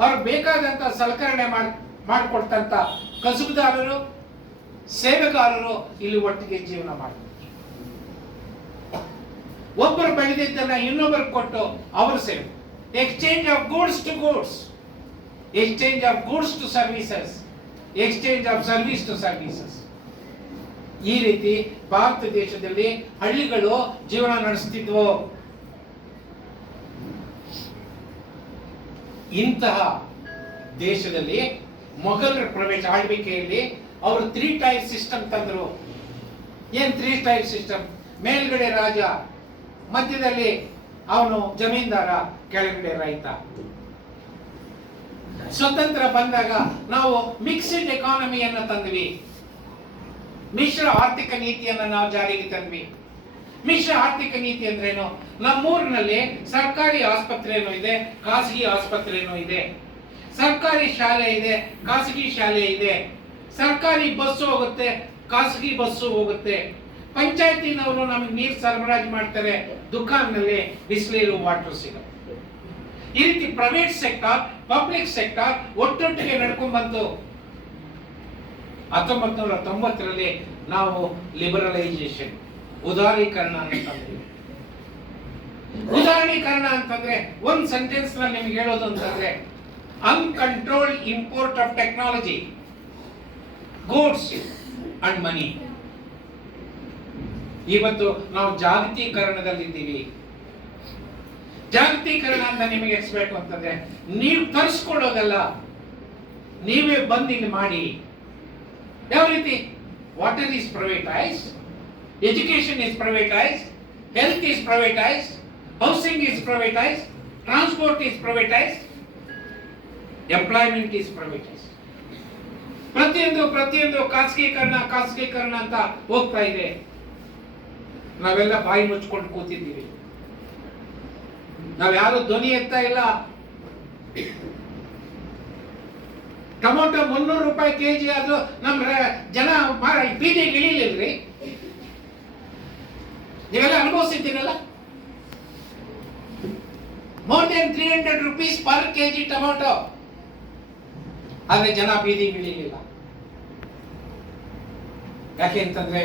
ಅವ್ರಿಗೆ ಬೇಕಾದಂತ ಸಲಕರಣೆ ಮಾಡಿಕೊಡ್ತಂತ ಕಸುಬುದಾರರು, ಸೇವೆಗಾರರು ಇಲ್ಲಿ ಒಟ್ಟಿಗೆ ಜೀವನ ಮಾಡ್ತಾರೆ. ಒಬ್ಬರು ಬೆಳೆದಿದ್ದನ್ನ ಇನ್ನೊಬ್ಬರು ಕೊಟ್ಟು ಅವರು ಸೇವೆ. Exchange of goods to goods, exchange of goods to services, exchange of service to services. ಈ ರೀತಿ ಭಾರತ ದೇಶದಲ್ಲಿ ಹಳ್ಳಿಗಳು ಜೀವನ ನಡೆಸುತ್ತಿದ್ವು. ಇಂತಹ ದೇಶದಲ್ಲಿ ಮೊಘಲರ ಪ್ರವೇಶ ಆಳ್ವಿಕೆಯಲ್ಲಿ ಅವರು 3 ಟೈರ್ ಸಿಸ್ಟಮ್ ತಂದ್ರು. ಏನ್ 3 ಟೈರ್ ಸಿಸ್ಟಮ್? ಮೇಲ್ಗಡೆ ರಾಜ, ಮಧ್ಯದಲ್ಲಿ ಅವನು ಜಮೀನ್ದಾರ, ಕೆಳಗಡೆ ರೈತ. ಸ್ವತಂತ್ರ ಬಂದಾಗ ನಾವು ಮಿಕ್ಸ್ಡ್ ಎಕಾನಮಿಯನ್ನ ತಂದ್ವಿ, ಮಿಶ್ರ ಆರ್ಥಿಕ ನೀತಿಯನ್ನ ನಾವು ಜಾರಿಗೆ ತಂದ್ವಿ. ಮಿಶ್ರ ಆರ್ಥಿಕ ನೀತಿ ಅಂದ್ರೇನು? ನಮ್ಮೂರಿನಲ್ಲಿ ಸರ್ಕಾರಿ ಆಸ್ಪತ್ರೆನೂ ಇದೆ, ಖಾಸಗಿ ಆಸ್ಪತ್ರೆನೂ ಇದೆ, ಸರ್ಕಾರಿ ಶಾಲೆ ಇದೆ, ಖಾಸಗಿ ಶಾಲೆ ಇದೆ, ಸರ್ಕಾರಿ ಬಸ್ಸು ಹೋಗುತ್ತೆ, ಖಾಸಗಿ ಬಸ್ಸು ಹೋಗುತ್ತೆ, ಪಂಚಾಯತಿನವರು ನಮಗೆ ನೀರು ಸರಬರಾಜು ಮಾಡ್ತಾರೆ, ದುಕಾನ್ನಲ್ಲಿ ಬಿಸಿನೀರು ವಾಟರ್ ಸಿಗುತ್ತೆ. ಈ ರೀತಿ ಪ್ರೈವೇಟ್ ಸೆಕ್ಟಾರ್, ಪಬ್ಲಿಕ್ ಸೆಕ್ಟಾರ್ ಒಟ್ಟೊಟ್ಟಿಗೆ ನಡ್ಕೊಂಡ್ ಬಂತು. 1990ರಲ್ಲಿ ನಾವು ಲಿಬರಲೈಸೇಷನ್, ಉದಾರೀಕರಣ ಅಂತಂದ್ರೆ, ಉದಾರೀಕರಣ ಅಂತಂದ್ರೆ ಒಂದ್ ಸೆಂಟೆನ್ಸ್ ನಲ್ಲಿ ನಿಮ್ಗೆ ಹೇಳೋದು ಅಂತಂದ್ರೆ uncontrolled import of technology, goods and ಮನಿ. ಇವತ್ತು ನಾವು ಜಾಗತೀಕರಣದಲ್ಲಿದ್ದೀವಿ. ಜಾಗತೀಕರಣ ಅಂತ ನಿಮಗೆ ಎಕ್ಸ್ಬೇಕು ಅಂತಂದ್ರೆ ನೀವು ತರಿಸ್ಕೊಡೋದಲ್ಲ, ನೀವೇ ಬಂದು ಇಲ್ಲಿ ಮಾಡಿ. ಯಾವ ರೀತಿ? Water is privatised, education is privatised, health is privatised, housing is privatised, transport is privatised, employment is privatised. ಪ್ರತಿಯೊಂದು ಖಾಸಗೀಕರಣ ಅಂತ ಹೋಗ್ತಾ ಇದೆ. ನಾವೆಲ್ಲ ಬಾಯಿ ಮುಚ್ಕೊಂಡು ಕೂತಿದ್ದೀವಿ, ನಾವ್ಯಾರು ಧ್ವನಿ ಎತ್ತಾ ಇಲ್ಲ. ಟೊಮೊಟೊ 300 ರೂಪಾಯಿ ಕೆಜಿ ಆದ್ರೂ ನಮ್ಮ ಜನ ಬೀದಿಗೆ ಇಳಿಲಿಲ್ರಿ. ನೀವೆಲ್ಲ ಅನುಭವಿಸಿದ್ದೀರಲ್ಲ. More than 300 rupees per KG tomato, ಆದ್ರೆ ಜನ ಬೀದಿಗೆ ಇಳಿಲಿಲ್ಲ. ಯಾಕೆ ಅಂತಂದ್ರೆ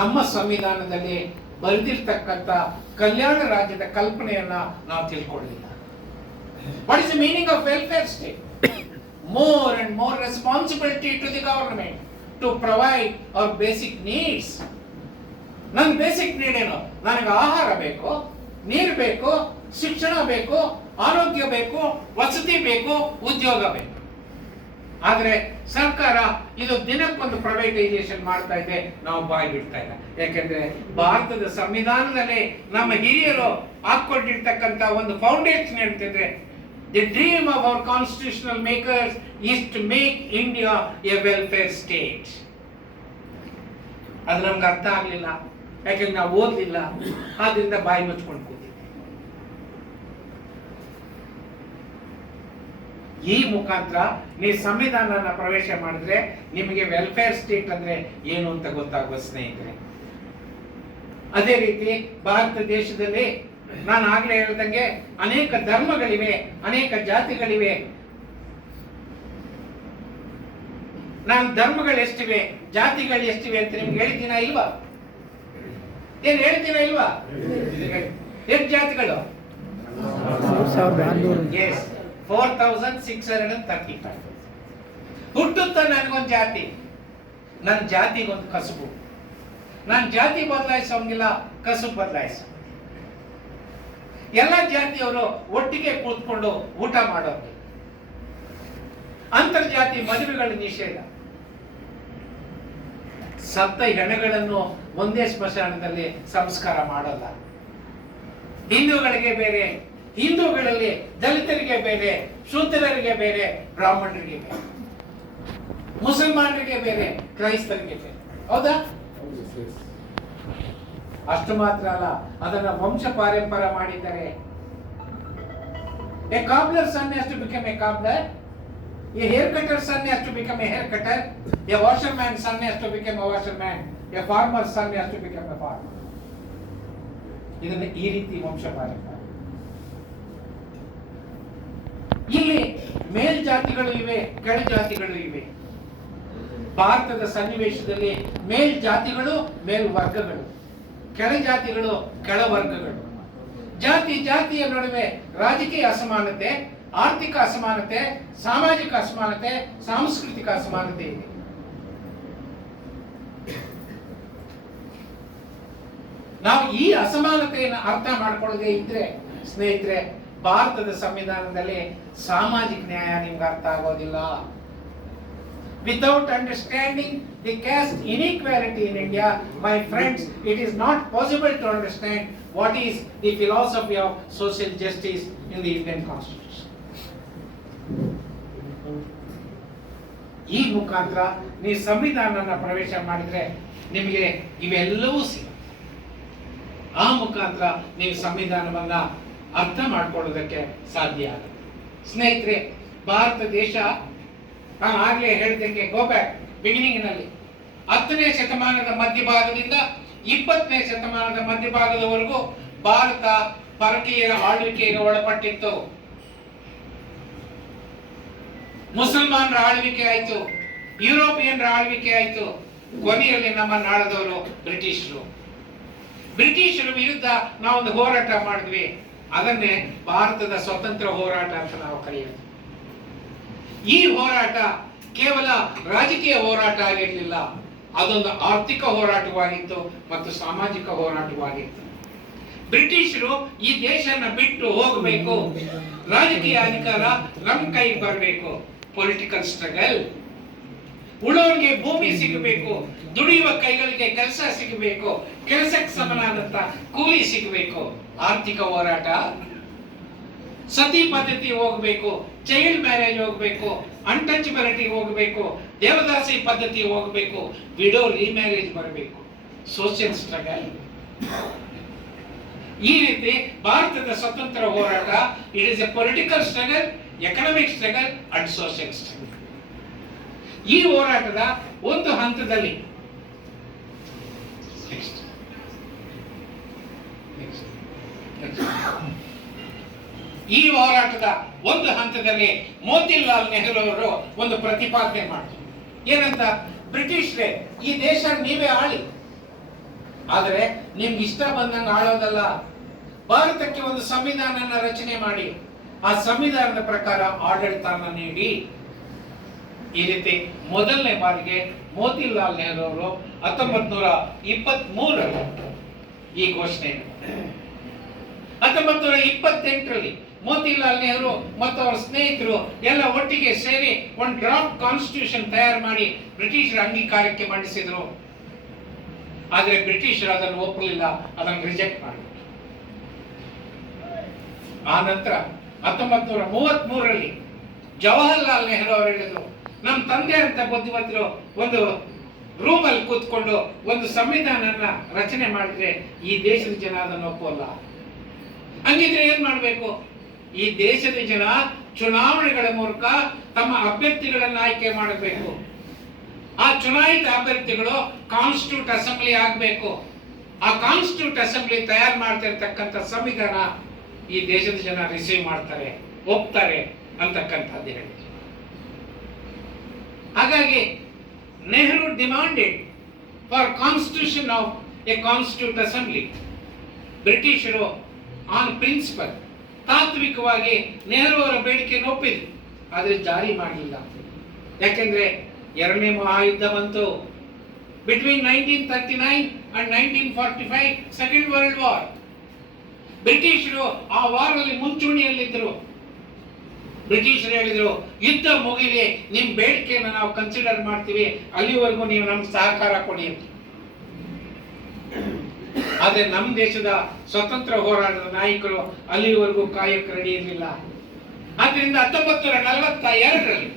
ನಮ್ಮ ಸಂವಿಧಾನದಲ್ಲಿ ಬರೆದಿರ್ತಕ್ಕಂಥ ಕಲ್ಯಾಣ ರಾಜ್ಯದ ಕಲ್ಪನೆಯನ್ನ ನಾವು ತಿಳ್ಕೊಳ್ಳಿಲ್ಲ. What is the meaning of welfare state? More and more responsibility to the government to provide our basic needs. ನನ್ನ ಬೇಸಿಕ್ ನೀಡ್ ಏನು? ನನಗೆ ಆಹಾರ ಬೇಕು, ನೀರು ಬೇಕು, ಶಿಕ್ಷಣ ಬೇಕು, ಆರೋಗ್ಯ ಬೇಕು, ವಸತಿ ಬೇಕು, ಉದ್ಯೋಗ ಬೇಕು. ಆದ್ರೆ ಸರ್ಕಾರ ಇದು ದಿನಕ್ಕೊಂದು ಪ್ರೈವೇಟೈಸೇಷನ್ ಮಾಡ್ತಾ ಇದೆ, ನಾವು ಬಾಯಿ ಬಿಡ್ತಾ ಇಲ್ಲ. ಯಾಕೆಂದ್ರೆ ಭಾರತದ ಸಂವಿಧಾನದಲ್ಲಿ ನಮ್ಮ ಹಿರಿಯರು ಹಾಕೊಂಡಿರ್ತಕ್ಕಂಥ ಒಂದು ಫೌಂಡೇಶನ್ ಹೇಳ್ತಿದ್ರೆ, the dream of our constitutional makers is to make India a welfare state. ಅದು ನಮ್ಗೆ ಅರ್ಥ ಆಗ್ಲಿಲ್ಲ, ಯಾಕೆಂದ್ರೆ ನಾವು ಓದ್ಲಿಲ್ಲ, ಆದ್ರಿಂದ ಬಾಯಿ ಮುಚ್ಕೊಂಡು ಕೂತಿದ್ದೆ. ಈ ಮುಖಾಂತರ ನೀವು ಸಂವಿಧಾನನ ಪ್ರವೇಶ ಮಾಡಿದ್ರೆ ನಿಮಗೆ ವೆಲ್ಫೇರ್ ಸ್ಟೇಟ್ ಅಂದ್ರೆ ಏನು ಅಂತ ಗೊತ್ತಾಗುವ ಸ್ನೇಹಿತರೆ. ಅದೇ ರೀತಿ ಭಾರತ ದೇಶದಲ್ಲಿ ನಾನು ಆಗ್ಲೇ ಹೇಳ್ದಂಗೆ ಅನೇಕ ಧರ್ಮಗಳಿವೆ, ಅನೇಕ ಜಾತಿಗಳಿವೆ. ನಾನು ಧರ್ಮಗಳು ಎಷ್ಟಿವೆ, ಜಾತಿಗಳು ಎಷ್ಟಿವೆ ಅಂತ ನಿಮ್ಗೆ ಹೇಳ್ತೀನ ಇಲ್ವಾ? ಏನ್ ಹೇಳ್ತೀನ ಇಲ್ವಾ? ಎಷ್ಟು ಜಾತಿಗಳು? 4635. ಹುಟ್ಟುತ್ತ ನನಗೊಂದು ಜಾತಿ, ನನ್ನ ಜಾತಿಗೊಂದು ಕಸುಬು. ನಾನು ಜಾತಿ ಬದಲಾಯಿಸೋಂಗಿಲ್ಲ, ಕಸುಬು ಬದಲಾಯಿಸ. ಎಲ್ಲ ಜಾತಿಯವರು ಒಟ್ಟಿಗೆ ಕೂತ್ಕೊಂಡು ಊಟ ಮಾಡೋದು. ಅಂತರ್ಜಾತಿ ಮದುವೆಗಳ ನಿಷೇಧ. ಸತ್ತ ಹೆಣಗಳನ್ನು ಒಂದೇ ಸ್ಮಶಾನದಲ್ಲಿ ಸಂಸ್ಕಾರ ಮಾಡೋಲ್ಲ. ಹಿಂದೂಗಳಿಗೆ ಬೇರೆ, ಹಿಂದೂಗಳಲ್ಲಿ ದಲಿತರಿಗೆ ಬೇರೆ, ಶೂದ್ರರಿಗೆ ಬೇರೆ, ಬ್ರಾಹ್ಮಣರಿಗೆ ಬೇರೆ, ಮುಸಲ್ಮಾನರಿಗೆ ಬೇರೆ, ಕ್ರೈಸ್ತರಿಗೆ ಬೇರೆ. ಹೌದಾ? ಅಷ್ಟು ಮಾತ್ರ ಅಲ್ಲ, ಅದನ್ನ ವಂಶ ಪಾರಂಪರ ಮಾಡಿದ್ದಾರೆ. A cobbler son has to become a cobbler, a hair cutter son has to become a hair cutter, a washerman son has to become a washerman, a farmer son has to become a farmer. ಇದನ್ನ ಈ ರೀತಿ ವಂಶ ಪಾರಂಪರ. ಇಲ್ಲಿ ಮೇಲ್ಜಾತಿಗಳು ಇವೆ, ಕೆಳಜಾತಿಗಳು ಇವೆ. ಭಾರತದ ಸನ್ನಿವೇಶದಲ್ಲಿ ಮೇಲ್ಜಾತಿಗಳು, ಮೇಲ್ವರ್ಗಗಳು, ಕೆಳಜಾತಿಗಳು, ಕೆಳವರ್ಗಗಳು. ಜಾತಿಯ ನಡುವೆ ರಾಜಕೀಯ ಅಸಮಾನತೆ, ಆರ್ಥಿಕ ಅಸಮಾನತೆ, ಸಾಮಾಜಿಕ ಅಸಮಾನತೆ, ಸಾಂಸ್ಕೃತಿಕ ಅಸಮಾನತೆ ಇದೆ. ನಾವು ಈ ಅಸಮಾನತೆಯನ್ನು ಅರ್ಥ ಮಾಡ್ಕೊಳ್ಳದೆ ಇದ್ರೆ ಸ್ನೇಹಿತರೆ, ಭಾರತದ ಸಂವಿಧಾನದಲ್ಲಿ ಸಾಮಾಜಿಕ ನ್ಯಾಯ ನಿಮ್ಗೆ ಅರ್ಥ ಆಗೋದಿಲ್ಲ. Without understanding the caste inequality in India, my friends, it is not possible to understand what is the philosophy of social justice in the Indian Constitution. ಈ ಮುಖಾಂತರ ನೀವು ಸಂವಿಧಾನನ ಪ್ರವೇಶ ಮಾಡಿದ್ರೆ ನಿಮಗೆ ಇವೆಲ್ಲವೂ ಸಿಗುತ್ತೆ. ಆ ಮುಖಾಂತರ ನೀವು ಸಂವಿಧಾನವನ್ನ ಅರ್ಥ ಮಾಡ್ಕೊಳ್ಳೋದಕ್ಕೆ ಸಾಧ್ಯ ಆಗುತ್ತೆ. ಸ್ನೇಹಿತರೆ, ಭಾರತ ದೇಶ ನಾನು ಆಗ್ಲೇ ಹೇಳ್ದಂಗೆ ಗೋ ಬ್ಯಾಕ್ ಬಿಗಿನಿಂಗ್ ನಲ್ಲಿ 10ನೇ ಶತಮಾನದ ಮಧ್ಯಭಾಗದಿಂದ 20ನೇ ಶತಮಾನದ ಮಧ್ಯಭಾಗದವರೆಗೂ ಭಾರತ ಪರಕೀಯರ ಆಳ್ವಿಕೆಗೆ ಒಳಪಟ್ಟಿತ್ತು. ಮುಸಲ್ಮಾನರ ಆಳ್ವಿಕೆ ಆಯ್ತು, ಯುರೋಪಿಯನ್ರ ಆಳ್ವಿಕೆ ಆಯ್ತು. ಕೊನೆಯಲ್ಲಿ ನಮ್ಮ ನಾಳದವರು ಬ್ರಿಟಿಷರು. ಬ್ರಿಟಿಷರ ವಿರುದ್ಧ ನಾವೊಂದು ಹೋರಾಟ ಮಾಡಿದ್ವಿ. ಅದನ್ನೇ ಭಾರತದ ಸ್ವತಂತ್ರ ಹೋರಾಟ ಅಂತ ನಾವು ಕರೆಯೋದು. ಈ ಹೋರಾಟ ಕೇವಲ ರಾಜಕೀಯ ಹೋರಾಟ ಆಗಿರಲಿಲ್ಲ, ಅದೊಂದು ಆರ್ಥಿಕ ಹೋರಾಟವಾಗಿತ್ತು ಮತ್ತು ಸಾಮಾಜಿಕ ಹೋರಾಟವಾಗಿತ್ತು. ಬ್ರಿಟಿಷರು ಈ ದೇಶನ ಬಿಟ್ಟು ಹೋಗಬೇಕು, ರಾಜಕೀಯ ಅಧಿಕಾರ ನಮ್ಮ ಕೈಗೆ ಬರಬೇಕು, ಪೊಲಿಟಿಕಲ್ ಸ್ಟ್ರಗಲ್. ಉಳೋರಿಗೆ ಭೂಮಿ ಸಿಗಬೇಕು, ದುಡಿಯುವ ಕೈಗಳಿಗೆ ಕೆಲಸ ಸಿಗಬೇಕು, ಕೆಲಸಕ್ಕೆ ಸಮನಾದಂತ ಕೂಲಿ ಸಿಗಬೇಕು, ಆರ್ಥಿಕ ಹೋರಾಟ. ಸತಿ ಪದ್ಧತಿ ಹೋಗಬೇಕು, ಚೈಲ್ಡ್ ಮ್ಯಾರೇಜ್ ಹೋಗಬೇಕು, ಅನ್ಟಚಬಿಲಿಟಿ ಹೋಗಬೇಕು, ದೇವದಾಸಿ ಪದ್ಧತಿ ಹೋಗಬೇಕು, ವಿಡೋ ರಿಮ್ಯಾರೇಜ್ ಬರಬೇಕು, ಸೋಷಿಯಲ್ ಸ್ಟ್ರಗಲ್. ಈ ರೀತಿ ಭಾರತದ ಸ್ವತಂತ್ರ ಹೋರಾಟ it is A political struggle, economic struggle and social struggle. ಈ ಹೋರಾಟದ ಒಂದು ಹಂತದಲ್ಲಿ ಈ ಹೋರಾಟದ ಒಂದು ಹಂತದಲ್ಲಿ ಮೋತಿಲಾಲ್ ನೆಹರು ಅವರು ಒಂದು ಪ್ರತಿಪಾದನೆ ಮಾಡಿದ್ರು. ಏನಂತ? ಬ್ರಿಟಿಷರೇ, ಈ ದೇಶ ನೀವೇ ಆಳಿ, ಆದರೆ ನಿಮ್ಗೆ ಇಷ್ಟ ಬಂದಂಗೆ ಆಳೋದಲ್ಲ. ಭಾರತಕ್ಕೆ ಒಂದು ಸಂವಿಧಾನನ ರಚನೆ ಮಾಡಿ, ಆ ಸಂವಿಧಾನದ ಪ್ರಕಾರ ಆಡಳಿತನ ನೀಡಿ. ಈ ರೀತಿ ಮೊದಲನೇ ಬಾರಿಗೆ ಮೋತಿಲಾಲ್ ನೆಹರು ಅವರು 1923ರಲ್ಲಿ ಈ ಘೋಷಣೆ. 1928ರಲ್ಲಿ ಮೋತಿಲಾಲ್ ನೆಹರು ಮತ್ತು ಅವರ ಸ್ನೇಹಿತರು ಎಲ್ಲ ಒಟ್ಟಿಗೆ ಸೇರಿ ಒಂದು ಡ್ರಾಫ್ಟ್ ಕಾನ್ಸ್ಟಿಟ್ಯೂಷನ್ ತಯಾರು ಮಾಡಿ ಬ್ರಿಟಿಷರ ಅಂಗೀಕಾರಕ್ಕೆ ಮಂಡಿಸಿದ್ರು. ಆದರೆ ಬ್ರಿಟಿಷರು ಅದನ್ನು ಒಪ್ಪಲಿಲ್ಲ, ಅದನ್ನು ರಿಜೆಕ್ಟ್ ಮಾಡಿದ್ರು. ಆ ನಂತರ 1933ರಲ್ಲಿ ಜವಾಹರ್ಲಾಲ್ ನೆಹರು ಅವರು ಹೇಳಿದ್ರು, ನಮ್ಮ ತಂದೆ ಅಂತ ಬುದ್ಧಿವಂತರು ಒಂದು ರೂಮಲ್ಲಿ ಕೂತ್ಕೊಂಡು ಒಂದು ಸಂವಿಧಾನನ ರಚನೆ ಮಾಡಿದ್ರೆ ಈ ದೇಶದ ಜನ ಅದನ್ನು ಒಪ್ಪಲ್ಲ. ಹಂಗಿದ್ರೆ ಏನ್ ಮಾಡಬೇಕು? ಈ ದೇಶದ ಜನ ಚುನಾವಣೆಗಳ ಮೂಲಕ ತಮ್ಮ ಅಭ್ಯರ್ಥಿಗಳನ್ನ ಆಯ್ಕೆ ಮಾಡಬೇಕು. ಆ ಚುನಾಯಿತ ಅಭ್ಯರ್ಥಿಗಳು ಕಾನ್ಸ್ಟಿಟ್ಯೂಟ್ ಅಸೆಂಬ್ಲಿ ಆಗಬೇಕು. ಆ ಕಾನ್ಸ್ಟಿಟ್ಯೂಟ್ ಅಸೆಂಬ್ಲಿ ತಯಾರು ಮಾಡ್ತಿರ್ತಕ್ಕಂಥ ಸಂವಿಧಾನ ಈ ದೇಶದ ಜನ ರಿಸೀವ್ ಮಾಡ್ತಾರೆ, ಒಪ್ತಾರೆ ಅಂತಕ್ಕಂಥದ್ದು ಹೇಳಿ. ಹಾಗಾಗಿ Nehru demanded for constitution of A constitute assembly. ಬ್ರಿಟಿಷರು ಆನ್ ಪ್ರಿನ್ಸಿಪಲ್ ತಾತ್ವಿಕವಾಗಿ ನೆಹರು ಅವರ ಬೇಡಿಕೆಯನ್ನು ಒಪ್ಪಿದ್ರು, ಆದರೆ ಜಾರಿ ಮಾಡಲಿಲ್ಲ. ಯಾಕೆಂದ್ರೆ ಎರಡನೇ ಮಹಾಯುದ್ಧ ಬಂತು. Between 1939 and 1945 second world war. ಬ್ರಿಟಿಷರು ಆ ವಾರಲ್ಲಿ ಮುಂಚೂಣಿಯಲ್ಲಿದ್ದರು. ಬ್ರಿಟಿಷರು ಹೇಳಿದ್ರು, ಯುದ್ಧ ಮುಗಿಲಿ, ನಿಮ್ ಬೇಡಿಕೆಯನ್ನು ನಾವು ಕನ್ಸಿಡರ್ ಮಾಡ್ತೀವಿ, ಅಲ್ಲಿವರೆಗೂ ನೀವು ನಮ್ಗೆ ಸಹಕಾರ ಕೊಡಿ ಅಂತ. ಆದ್ರೆ ನಮ್ಮ ದೇಶದ ಸ್ವತಂತ್ರ ಹೋರಾಟದ ನಾಯಕರು ಅಲ್ಲಿವರೆಗೂ ಕಾಯಕ್ಕೆ ರೆಡಿ ಇರಲಿಲ್ಲ. ಆದ್ರಿಂದ 1942ರಲ್ಲಿ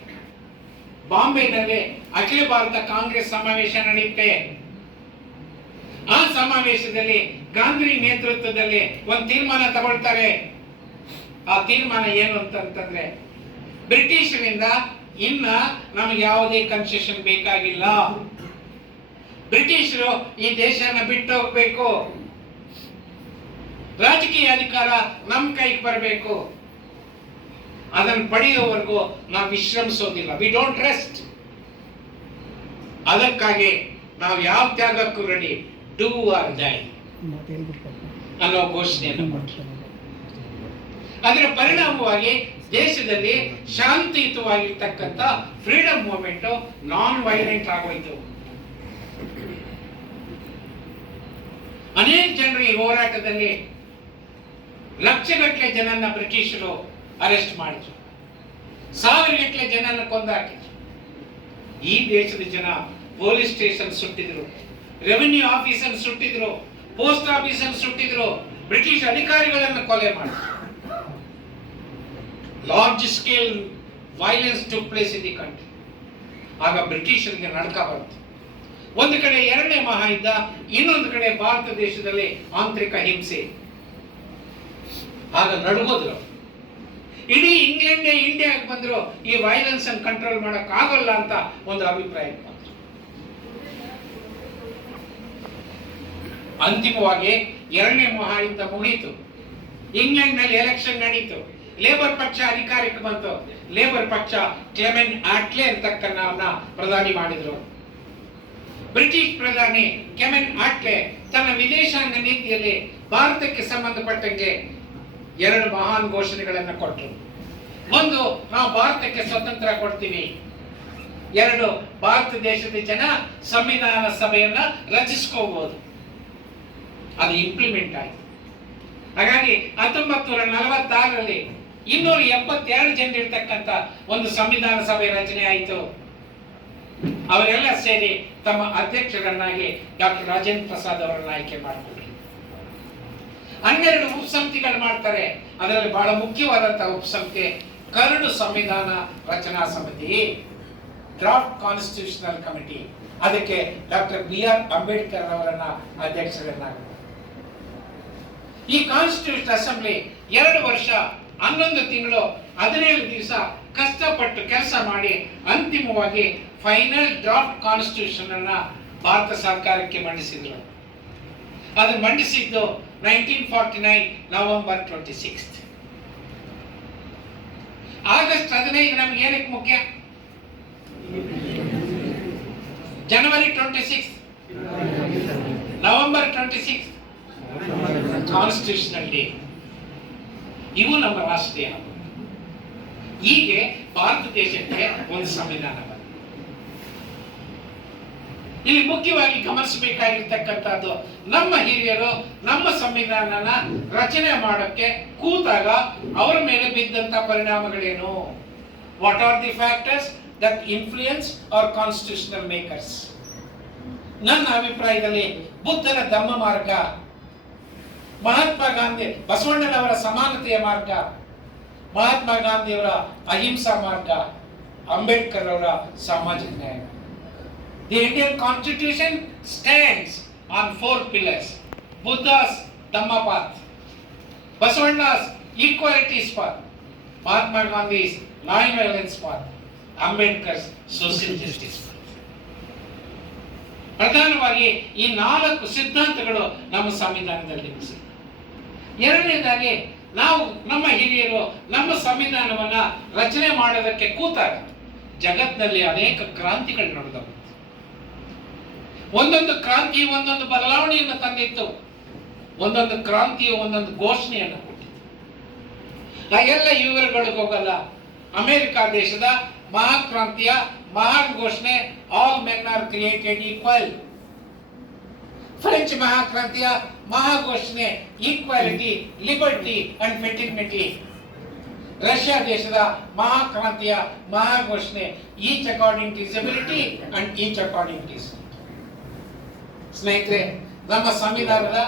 ಬಾಂಬೆನಲ್ಲಿ ಅಖಿಲ ಭಾರತ ಕಾಂಗ್ರೆಸ್ ಸಮಾವೇಶ ನಡೆಯುತ್ತೆ. ಆ ಸಮಾವೇಶದಲ್ಲಿ ಗಾಂಧಿ ನೇತೃತ್ವದಲ್ಲಿ ಒಂದು ತೀರ್ಮಾನ ತಗೊಳ್ತಾರೆ. ಆ ತೀರ್ಮಾನ ಏನು ಅಂತಂದ್ರೆ, ಬ್ರಿಟಿಷರಿಂದ ಇನ್ನ ನಮಗೆ ಯಾವುದೇ ಕನ್ಸೆಷನ್ ಬೇಕಾಗಿಲ್ಲ, ಬ್ರಿಟಿಷರು ಈ ದೇಶನ ಬಿಟ್ಟು ಹೋಗ್ಬೇಕು, ರಾಜಕೀಯ ಅಧಿಕಾರ ನಮ್ಮ ಕೈಗೆ ಬರಬೇಕು, ಅದನ್ನು ಪಡೆಯುವವರೆಗೂ ನಾವು ವಿಶ್ರಮಿಸೋದಿಲ್ಲ, ವಿ ಡೋಂಟ್ ರೆಸ್ಟ್. ಅದಕ್ಕಾಗಿ ನಾವು ಯಾವ ತ್ಯಾಗಕ್ಕೂ ರೆಡಿ, ಡೂ ಆರ್ ಡೈ ಅನ್ನೋ ಘೋಷಣೆಯನ್ನು ಮಾಡ್ತಾರೆ. ಅದರ ಪರಿಣಾಮವಾಗಿ ದೇಶದಲ್ಲಿ ಶಾಂತಿಯುತವಾಗಿರ್ತಕ್ಕಂಥ ಫ್ರೀಡಮ್ ಮೂವ್ಮೆಂಟ್ ನಾನ್ ವೈಲೆಂಟ್ ಆಗೋಯ್ತು. ಅನೇಕ ಜನರು ಈ ಹೋರಾಟದಲ್ಲಿ ಲಕ್ಷಗಟ್ಟಲೆ ಜನನ್ನ ಬ್ರಿಟಿಷರು ಅರೆಸ್ಟ್ ಮಾಡಿದ್ರು, ಸಾವಿರಗಟ್ಟಲೆ ಜನನ್ನ ಕೊಂದಾಕಿದ್ರು. ಈ ದೇಶದ ಜನ ಪೊಲೀಸ್ ಸ್ಟೇಷನ್ ಸುಟ್ಟಿದ್ರು, ರೆವಿನ್ಯೂ ಆಫೀಸನ್ನು ಸುಟ್ಟಿದ್ರು, ಪೋಸ್ಟ್ ಆಫೀಸನ್ನು ಸುಟ್ಟಿದ್ರು, ಬ್ರಿಟಿಷ್ ಅಧಿಕಾರಿಗಳನ್ನು ಕೊಲೆ ಮಾಡಿದ್ರು. Large scale violence took place in the country. ಆಗ ಬ್ರಿಟಿಷರಿಗೆ ನಡ್ಕ ಬಂತು. ಒಂದು ಕಡೆ ಎರಡನೇ ಮಹಾಯುದ್ಧ, ಇನ್ನೊಂದು ಕಡೆ ಭಾರತ ದೇಶದಲ್ಲಿ ಆಂತರಿಕ ಹಿಂಸೆ. ಆಗ ನಡುಗೋದ್ರು. ಇಡೀ ಇಂಗ್ಲೆಂಡ್ ಇಂಡಿಯಾಗೆ ಬಂದ್ರು, ಈ ವೈಲೆನ್ಸ್ ಅನ್ನು ಕಂಟ್ರೋಲ್ ಮಾಡಕ್ ಆಗಲ್ಲ ಅಂತ ಒಂದು ಅಭಿಪ್ರಾಯ ಬಂತು. ಅಂತಿಮವಾಗಿ ಎರಡನೇ ಮಹಾಯುದ್ಧ ಮುಗಿಯಿತು. ಇಂಗ್ಲೆಂಡ್ ನಲ್ಲಿ ಎಲೆಕ್ಷನ್ ನಡೀತು. ಲೇಬರ್ ಪಕ್ಷ ಅಧಿಕಾರಕ್ಕೆ ಬಂತು. ಲೇಬರ್ ಪಕ್ಷ ಕ್ಲೆಮೆಂಟ್ ಆಟ್ಲೆ ಅಂತಕ್ಕನ್ನ ಪ್ರಧಾನಿ ಮಾಡಿದ್ರು. ಬ್ರಿಟಿಷ್ ಪ್ರಧಾನಿ ಕ್ಲೆಮೆಂಟ್ ಆಟ್ಲೆ ತನ್ನ ವಿದೇಶಾಂಗ ನೀತಿಯಲ್ಲಿ ಭಾರತಕ್ಕೆ ಸಂಬಂಧಪಟ್ಟಂಗೆ 2 ಮಹಾನ್ ಘೋಷಣೆಗಳನ್ನು ಕೊಟ್ಟರು. ಒಂದು, ನಾವು ಭಾರತಕ್ಕೆ ಸ್ವತಂತ್ರ ಕೊಡ್ತೀವಿ. 2, ಭಾರತ ದೇಶದ ಜನ ಸಂವಿಧಾನ ಸಭೆಯನ್ನ ರಚಿಸ್ಕೋಬಹುದು. ಅದು ಇಂಪ್ಲಿಮೆಂಟ್ ಆಯಿತು. ಹಾಗಾಗಿ 1946ರಲ್ಲಿ 272 ಜನ ಇರ್ತಕ್ಕಂಥ ಒಂದು ಸಂವಿಧಾನ ಸಭೆ ರಚನೆ ಆಯಿತು. ಅವರೆಲ್ಲ ಸೇರಿ ತಮ್ಮ ಅಧ್ಯಕ್ಷರನ್ನಾಗಿ ಡಾಕ್ಟರ್ ರಾಜೇಂದ್ರ ಪ್ರಸಾದ್ ಅವರನ್ನ ಆಯ್ಕೆ ಮಾಡಿಕೊಂಡ್ರು. 12 ಉಪಸಮಿತಿಗಳು ಮಾಡ್ತಾರೆ. ಅದರಲ್ಲಿ ಬಹಳ ಮುಖ್ಯವಾದಂತಹ ಉಪಸಮಿತಿ ಕರಡು ಸಂವಿಧಾನ ರಚನಾ ಸಮಿತಿ, ಡ್ರಾಫ್ಟ್ ಕಾನ್ಸ್ಟಿಟ್ಯೂಷನಲ್ ಕಮಿಟಿ. ಅದಕ್ಕೆ ಡಾಕ್ಟರ್ BR ಅಂಬೇಡ್ಕರ್ ಅವರನ್ನ ಅಧ್ಯಕ್ಷರನ್ನಾಗಿ. ಈ ಕಾನ್ಸ್ಟಿಟ್ಯೂಷನ್ ಅಸೆಂಬ್ಲಿ 2 ವರ್ಷ 11 ತಿಂಗಳು 17 ದಿವಸ ಕಷ್ಟಪಟ್ಟು ಕೆಲಸ ಮಾಡಿ ಅಂತಿಮವಾಗಿ ಫೈನಲ್ ಡ್ರಾಫ್ಟ್ ಕಾನ್ಸ್ಟಿಟ್ಯೂಷನ್ ಅನ್ನ ಭಾರತ ಸರ್ಕಾರಕ್ಕೆ ಮಂಡಿಸಿದ್ರು. ಅದು ಮಂಡಿಸಿದ್ದು 1949 ನವೆಂಬರ್ 26. ಆಗಸ್ಟ್ 15 ನಮ್ಗೆ ಏನಕ್ಕೆ ಮುಖ್ಯ? ಜನವರಿ 26, ನವೆಂಬರ್ 26 ಕಾನ್ಸ್ಟಿಟ್ಯೂಷನಲ್ ಡೇ. ಇವು ನಮ್ಮ ರಾಷ್ಟ್ರೀಯ ಹಬ್ಬ. ಹೀಗೆ ಭಾರತ ದೇಶಕ್ಕೆ ಒಂದು ಸಂವಿಧಾನ ಬಂದಿದೆ. ಇಲ್ಲಿ ಮುಖ್ಯವಾಗಿ ಗಮನಿಸಬೇಕಾಗಿರ್ತಕ್ಕಂಥದ್ದು, ನಮ್ಮ ಹಿರಿಯರು ನಮ್ಮ ಸಂವಿಧಾನನ ರಚನೆ ಮಾಡೋಕ್ಕೆ ಕೂತಾಗ ಅವರ ಮೇಲೆ ಬಿದ್ದಂತ ಪರಿಣಾಮಗಳೇನು? What are the factors that influence our constitutional makers? ನನ್ನ ಅಭಿಪ್ರಾಯದಲ್ಲಿ ಬುದ್ಧನ ಧಮ್ಮ ಮಾರ್ಗ, ಮಹಾತ್ಮ ಗಾಂಧಿ ಬಸವಣ್ಣನವರ ಸಮಾನತೆಯ ಮಾರ್ಗ, ಮಹಾತ್ಮ ಗಾಂಧಿಯವರ ಅಹಿಂಸಾ ಮಾರ್ಗ, ಅಂಬೇಡ್ಕರ್ ಅವರ ಸಾಮಾಜಿಕ ನ್ಯಾಯ. The Indian Constitution stands on 4 pillars. Buddha's Dhamma path, Basavanna's equalities path, Mahatma Gandhi's non-violence path, Ambedkar's social justice path. ಪ್ರಧಾನವಾಗಿ ಈ 4 ಸಿದ್ಧಾಂತಗಳು ನಮ್ಮ ಸಂವಿಧಾನದಲ್ಲಿ ಸಿಗ್ತವೆ. ಎರಡನೇದಾಗಿ, ನಾವು ನಮ್ಮ ಹಿರಿಯರು ನಮ್ಮ ಸಂವಿಧಾನವನ್ನ ರಚನೆ ಮಾಡೋದಕ್ಕೆ ಕೂತಾಗ ಜಗತ್ತಿನಲ್ಲಿ ಅನೇಕ ಕ್ರಾಂತಿಗಳು ನಡೆದವು. ಒಂದೊಂದು ಕ್ರಾಂತಿ ಒಂದೊಂದು ಬದಲಾವಣೆಯನ್ನು ತಂದಿತ್ತು. ಒಂದೊಂದು ಕ್ರಾಂತಿಯು ಒಂದೊಂದು ಘೋಷಣೆಯನ್ನು ಕೊಟ್ಟಿತ್ತು. ನಾ ಎಲ್ಲ ವಿವರಗಳಿಗೆ ಹೋಗಲ್ಲ. ಅಮೆರಿಕ ದೇಶದ ಮಹಾಕ್ರಾಂತಿಯ ಮಹಾನ್ ಘೋಷಣೆ all men are created equal. French ಮಹಾಕ್ರಾಂತಿಯ ಮಹಾಘೋಷಣೆ equality, liberty and fraternity. Russia ದೇಶದ ಮಹಾಕ್ರಾಂತಿಯ ಮಹಾಘೋಷಣೆ each according to his ability and each according to his. ಸ್ನೇಹಿತರೆ, ನಮ್ಮ ಸಂವಿಧಾನದ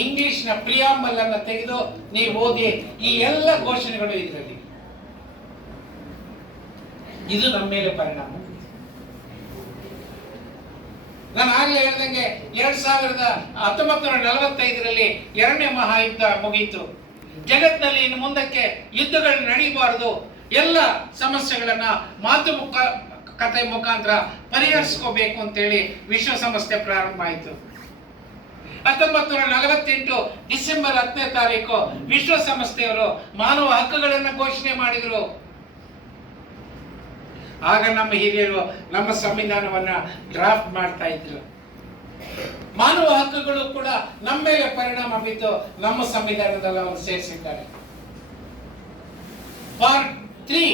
ಇಂಗ್ಲಿಷ್ನ ಪ್ರಿಯಾಂಬಲ್ ಅನ್ನು ತೆಗೆದು ನೀವು ಓದಿ, ಈ ಎಲ್ಲ ಘೋಷಣೆಗಳು ಇದರಲ್ಲಿ. ಇದು ನಮ್ಮ ಮೇಲೆ ಪರಿಣಾಮ. ನಾನು ಆಗಲೇ ಹೇಳಿದಂಗೆ 1945ರಲ್ಲಿ 2ನೇ ಮಹಾಯುದ್ಧ ಮುಗಿಯಿತು. ಜಗತ್ತಿನಲ್ಲಿ ಇನ್ನು ಮುಂದಕ್ಕೆ ಯುದ್ಧಗಳು ನಡೀಬಾರದು, ಎಲ್ಲ ಸಮಸ್ಯೆಗಳನ್ನ ಮಾತುಕತೆ ಮುಖಾಂತರ ಪರಿಹರಿಸ್ಕೋಬೇಕು ಅಂತೇಳಿ ವಿಶ್ವಸಂಸ್ಥೆ ಪ್ರಾರಂಭ ಆಯಿತು. 1948 ಡಿಸೆಂಬರ್ 10ನೇ ತಾರೀಕು ವಿಶ್ವಸಂಸ್ಥೆಯವರು ಮಾನವ ಹಕ್ಕುಗಳನ್ನು ಘೋಷಣೆ ಮಾಡಿದರು. ಆಗ ನಮ್ಮ ಹಿರಿಯರು ನಮ್ಮ ಸಂವಿಧಾನವನ್ನ ಡ್ರಾಫ್ಟ್ ಮಾಡ್ತಾ ಇದ್ರು. ಮಾನವ ಹಕ್ಕುಗಳು ಕೂಡ ನಮ್ಮ ಮೇಲೆ ಪರಿಣಾಮ ಬಿದ್ದು ನಮ್ಮ ಸಂವಿಧಾನದಲ್ಲಿ ಅವರು ಸೇರಿಸಿದ್ದಾರೆ. Part 3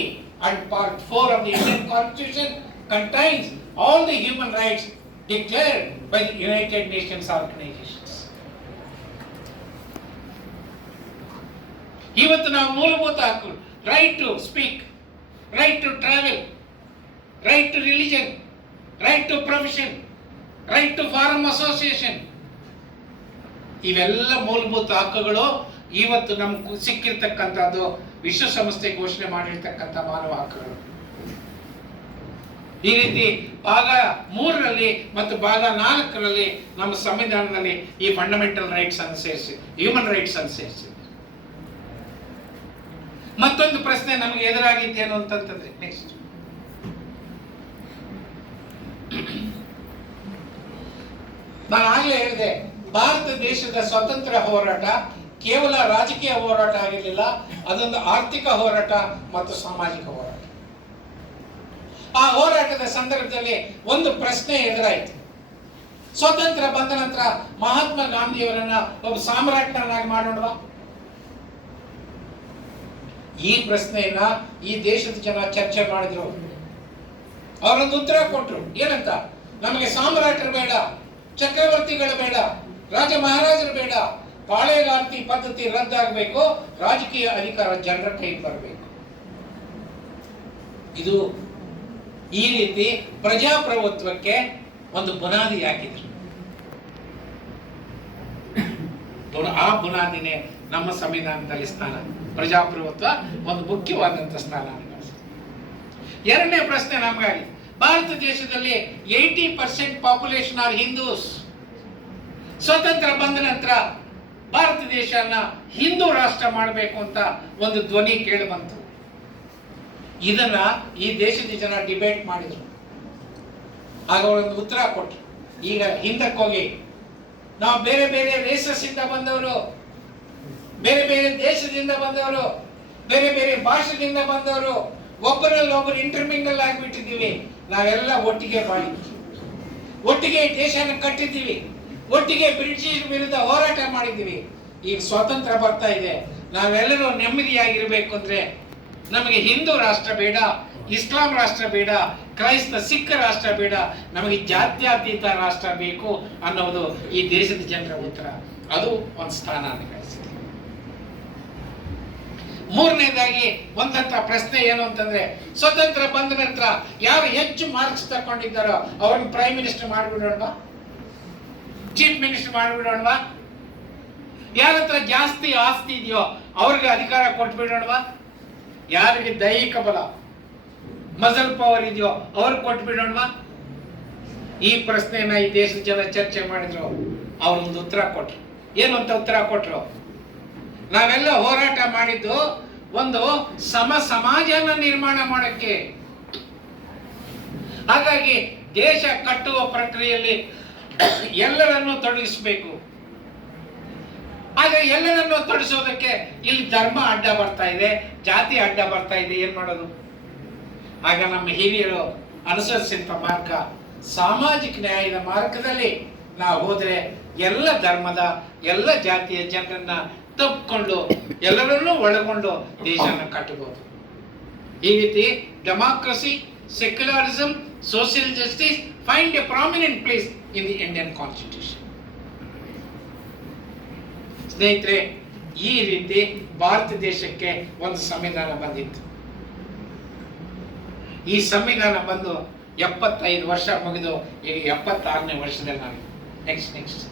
and part 4 of the Indian Constitution contains all the human rights declared by the United Nations organizations. ಇವತ್ತು ನಾವು ಮೂಲಭೂತ ಹಕ್ಕುಗಳು, right to speak, right to travel, right to religion, right to profession, right to form association, ಇವೆಲ್ಲ ಮೂಲಭೂತ ಹಕ್ಕುಗಳು ಇವತ್ತು ನಮ್ಗೆ ಸಿಕ್ಕಿರ್ತಕ್ಕಂಥದ್ದು ವಿಶ್ವಸಂಸ್ಥೆ ಘೋಷಣೆ ಮಾಡಿರ್ತಕ್ಕಂಥ ಮಾನವ ಹಕ್ಕುಗಳು. ಈ ರೀತಿ ಭಾಗ 3ರಲ್ಲಿ ಮತ್ತು ಭಾಗ 4ರಲ್ಲಿ ನಮ್ಮ ಸಂವಿಧಾನದಲ್ಲಿ ಈ ಫಂಡಮೆಂಟಲ್ ರೈಟ್ಸ್ ಅನ್ನು ಸೇರಿಸಿ, ಹ್ಯೂಮನ್ ರೈಟ್ಸ್ ಅನ್ನು ಸೇರಿಸಿ. ಮತ್ತೊಂದು ಪ್ರಶ್ನೆ ನಮಗೆ ಎದುರಾಗಿದ್ದೇನು ಅಂತಂತಂದ್ರೆ, ನೆಕ್ಸ್ಟ್ ನಾನು ಆಗಲೇ ಹೇಳಿದೆ, ಭಾರತ ದೇಶದ ಸ್ವತಂತ್ರ ಹೋರಾಟ ಕೇವಲ ರಾಜಕೀಯ ಹೋರಾಟ ಆಗಿರಲಿಲ್ಲ, ಅದೊಂದು ಆರ್ಥಿಕ ಹೋರಾಟ ಮತ್ತು ಸಾಮಾಜಿಕ ಹೋರಾಟ. ಆ ಹೋರಾಟದ ಸಂದರ್ಭದಲ್ಲಿ ಒಂದು ಪ್ರಶ್ನೆ ಎದುರಾಯಿತು. ಸ್ವತಂತ್ರ ಬಂದ ನಂತರ ಮಹಾತ್ಮ ಗಾಂಧಿಯವರನ್ನ ಒಬ್ಬ ಸಾಮ್ರಾಜ್ಞನಾಗಿ ಮಾಡೋಣವಾ? ಈ ಪ್ರಶ್ನೆಯನ್ನ ಈ ದೇಶದ ಜನ ಚರ್ಚೆ ಮಾಡಿದ್ರು. ಅವರೊಂದು ಉತ್ತರ ಕೊಟ್ರು. ಏನಂತ? ನಮಗೆ ಸಾಮ್ರಾಟರು ಬೇಡ, ಚಕ್ರವರ್ತಿಗಳು ಬೇಡ, ರಾಜ ಮಹಾರಾಜರು ಬೇಡ, ಪಾಳೆಗಾರ್ತಿ ಪದ್ಧತಿ ರದ್ದಾಗಬೇಕು, ರಾಜಕೀಯ ಅಧಿಕಾರ ಜನರ ಕೈ ಬರಬೇಕು. ಇದು ಈ ರೀತಿ ಪ್ರಜಾಪ್ರಭುತ್ವಕ್ಕೆ ಒಂದು ಬುನಾದಿ ಹಾಕಿದ್ರು. ಆ ಬುನಾದಿನೇ ನಮ್ಮ ಸಂವಿಧಾನದಲ್ಲಿ ಸ್ಥಾನ. ಪ್ರಜಾಪ್ರಭುತ್ವ ಒಂದು ಮುಖ್ಯವಾದಂತಹ ಸ್ಥಾನ. ಎರಡನೇ ಪ್ರಶ್ನೆ ನಮಗಾಗಿ, ಭಾರತ ದೇಶದಲ್ಲಿ 80% ಪಾಪ್ಯುಲೇಷನ್ ಆರ್ ಹಿಂದೂಸ್. ಸ್ವತಂತ್ರ ಬಂದ ನಂತರ ಭಾರತ ದೇಶನ ಹಿಂದೂ ರಾಷ್ಟ್ರ ಮಾಡಬೇಕು ಅಂತ ಒಂದು ಧ್ವನಿ ಕೇಳಿ ಬಂತು. ಇದನ್ನ ಈ ದೇಶದ ಜನ ಡಿಬೇಟ್ ಮಾಡಿದ್ರು. ಆಗ ಒಂದು ಉತ್ತರ ಕೊಟ್ಟರು. ಈಗ ಹಿಂದಕ್ಕೆ ಹೋಗಿ, ನಾವು ಬೇರೆ ಬೇರೆ ರೇಸಸ್ ಇಂದ ಬಂದವರು, ಬೇರೆ ಬೇರೆ ದೇಶದಿಂದ ಬಂದವರು, ಬೇರೆ ಬೇರೆ ಭಾಷೆಯಿಂದ ಬಂದವರು, ಒಬ್ಬರಲ್ಲಿ ಒಬ್ಬರು ಇಂಟರ್ಮಿಂಗಲ್ ಆಗಿಬಿಟ್ಟಿದ್ದೀವಿ. ನಾವೆಲ್ಲ ಒಟ್ಟಿಗೆ ಬಾಳಿದ್ವಿ, ಒಟ್ಟಿಗೆ ದೇಶನ ಕಟ್ಟಿದ್ದೀವಿ, ಒಟ್ಟಿಗೆ ಬ್ರಿಟಿಷ್ ವಿರುದ್ಧ ಹೋರಾಟ ಮಾಡಿದ್ದೀವಿ. ಈಗ ಸ್ವಾತಂತ್ರ್ಯ ಬರ್ತಾ ಇದೆ, ನಾವೆಲ್ಲರೂ ನೆಮ್ಮದಿಯಾಗಿರ್ಬೇಕು ಅಂದ್ರೆ ನಮಗೆ ಹಿಂದೂ ರಾಷ್ಟ್ರ ಬೇಡ, ಇಸ್ಲಾಂ ರಾಷ್ಟ್ರ ಬೇಡ, ಕ್ರೈಸ್ತ ಸಿಖ್ ರಾಷ್ಟ್ರ ಬೇಡ, ನಮಗೆ ಜಾತ್ಯತೀತ ರಾಷ್ಟ್ರ ಬೇಕು ಅನ್ನೋದು ಈ ದೇಶದ ಜನರ ಉತ್ತರ. ಅದು ಒಂದು ಸ್ಥಾನ ಗಳಿಸಿದೆ. ಮೂರನೇದಾಗಿ ಒಂದಂತ ಪ್ರಶ್ನೆ ಏನು ಅಂತಂದ್ರೆ, ಸ್ವತಂತ್ರ ಬಂದ ನಂತರ ಯಾರು ಹೆಚ್ಚು ಮಾರ್ಕ್ಸ್ ತಗೊಂಡಿದ್ದಾರೋ ಅವ್ರನ್ನ ಪ್ರೈಮ್ ಮಿನಿಸ್ಟರ್ ಮಾಡಿಬಿಡೋಣವಾ, ಚೀಫ್ ಮಿನಿಸ್ಟರ್ ಮಾಡಿಬಿಡೋಣವಾ? ಯಾರ ಹತ್ರ ಜಾಸ್ತಿ ಆಸ್ತಿ ಇದೆಯೋ ಅವ್ರಿಗೆ ಅಧಿಕಾರ ಕೊಟ್ಬಿಡೋಣವಾ? ಯಾರಿಗೆ ದೈಹಿಕ ಬಲ, ಮಸಲ್ ಪವರ್ ಇದೆಯೋ ಅವ್ರಿಗೆ ಕೊಟ್ಬಿಡೋಣವಾ? ಈ ಪ್ರಶ್ನೆಯನ್ನ ಈ ದೇಶದ ಜನ ಚರ್ಚೆ ಮಾಡಿದ್ರು. ಅವ್ರೊಂದು ಉತ್ತರ ಕೊಟ್ರು. ಏನು ಅಂತ ಉತ್ತರ ಕೊಟ್ರು? ನಾವೆಲ್ಲ ಹೋರಾಟ ಮಾಡಿದ್ದು ಒಂದು ಸಮಾಜನ ನಿರ್ಮಾಣ ಮಾಡಕ್ಕೆ. ಹಾಗಾಗಿ ದೇಶ ಕಟ್ಟುವ ಪ್ರಕ್ರಿಯೆಯಲ್ಲಿ ಎಲ್ಲರನ್ನೂ ತೊಡಗಿಸಬೇಕು. ಆದ್ರೆ ಎಲ್ಲರನ್ನೂ ತೊಡಗಿಸೋದಕ್ಕೆ ಇಲ್ಲಿ ಧರ್ಮ ಅಡ್ಡ ಬರ್ತಾ ಇದೆ, ಜಾತಿ ಅಡ್ಡ ಬರ್ತಾ ಇದೆ. ಏನ್ ಮಾಡೋದು? ಆಗ ನಮ್ಮ ಹಿರಿಯರು ಅನುಸರಿಸಿದ ಮಾರ್ಗ ಸಾಮಾಜಿಕ ನ್ಯಾಯದ ಮಾರ್ಗದಲ್ಲಿ ನಾವು ಹೋದ್ರೆ ಎಲ್ಲ ಧರ್ಮದ ಎಲ್ಲ ಜಾತಿಯ ಜನರನ್ನ ತಪ್ಪಿಕೊಂಡು ಎಲ್ಲರನ್ನೂ ಒಳಗೊಂಡು ದೇಶನ ಕಟ್ಟಬಹುದು. ಈ ರೀತಿ democracy, secularism, social justice find A prominent place in the Indian constitution. ಸ್ನೇಹಿತರೆ, ಈ ರೀತಿ ಭಾರತ ದೇಶಕ್ಕೆ ಒಂದು ಸಂವಿಧಾನ ಬಂದಿತ್ತು. ಈ ಸಂವಿಧಾನ ಬಂದು 75 ವರ್ಷ ಮುಗಿದು ಈಗ 76ನೇ ವರ್ಷದಲ್ಲಿ ನಾವು ನೆಕ್ಸ್ಟ್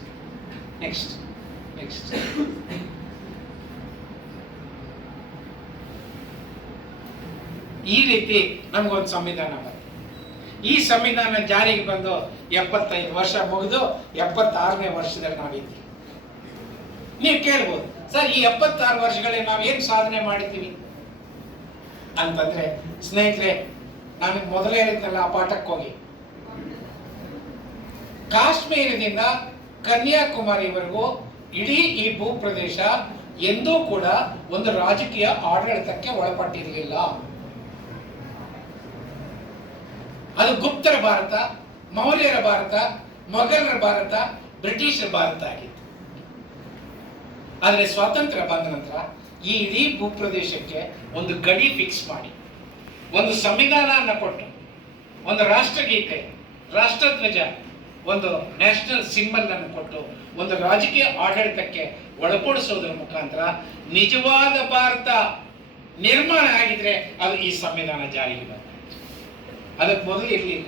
ಈ ರೀತಿ ನಮಗೊಂದು ಸಂವಿಧಾನ ಬಂತು. ಈ ಸಂವಿಧಾನ ಜಾರಿಗೆ ಬಂದು 75 ವರ್ಷ ಮುಗಿದು 76ನೇ ವರ್ಷದಲ್ಲಿ ನಾವಿದ್ದೀವಿ. ನೀವು ಕೇಳ್ಬೋದು, ಸರ್ ಈ 76 ವರ್ಷಗಳಲ್ಲಿ ನಾವು ಏನ್ ಸಾಧನೆ ಮಾಡಿದ್ದೀವಿ ಅಂತಂದ್ರೆ, ಸ್ನೇಹಿತರೆ, ನಾನು ಮೊದಲೇ ಹೇಳಿದ್ನಲ್ಲ, ಆ ಪಾಠಕ್ಕೆ ಹೋಗಿ. ಕಾಶ್ಮೀರದಿಂದ ಕನ್ಯಾಕುಮಾರಿವರೆಗೂ ಇಡೀ ಈ ಭೂಪ್ರದೇಶ ಎಂದೂ ಕೂಡ ಒಂದು ರಾಜಕೀಯ ಆಡಳಿತಕ್ಕೆ ಒಳಪಟ್ಟಿರಲಿಲ್ಲ. ಅದು ಗುಪ್ತರ ಭಾರತ, ಮೌರ್ಯರ ಭಾರತ, ಮೊಘಲರ ಭಾರತ, ಬ್ರಿಟಿಷರ ಭಾರತ ಆಗಿತ್ತು. ಆದರೆ ಸ್ವಾತಂತ್ರ್ಯ ಬಂದ ನಂತರ ಈ ಇಡೀ ಭೂಪ್ರದೇಶಕ್ಕೆ ಒಂದು ಗಡಿ ಫಿಕ್ಸ್ ಮಾಡಿ, ಒಂದು ಸಂವಿಧಾನ ಕೊಟ್ಟು, ಒಂದು ರಾಷ್ಟ್ರಗೀತೆ, ರಾಷ್ಟ್ರಧ್ವಜ, ಒಂದು ನ್ಯಾಷನಲ್ ಸಿಂಬಲ್ ಅನ್ನು ಕೊಟ್ಟು ಒಂದು ರಾಜಕೀಯ ಆಡಳಿತಕ್ಕೆ ಒಳಪಡಿಸೋದ್ರ ಮುಖಾಂತರ ನಿಜವಾದ ಭಾರತ ನಿರ್ಮಾಣ ಆಗಿದ್ರೆ ಅದು ಈ ಸಂವಿಧಾನ ಜಾರಿಗೆ ಬಂದ. ಅದಕ್ಕೆ ಮೊದಲು ಇರಲಿಲ್ಲ.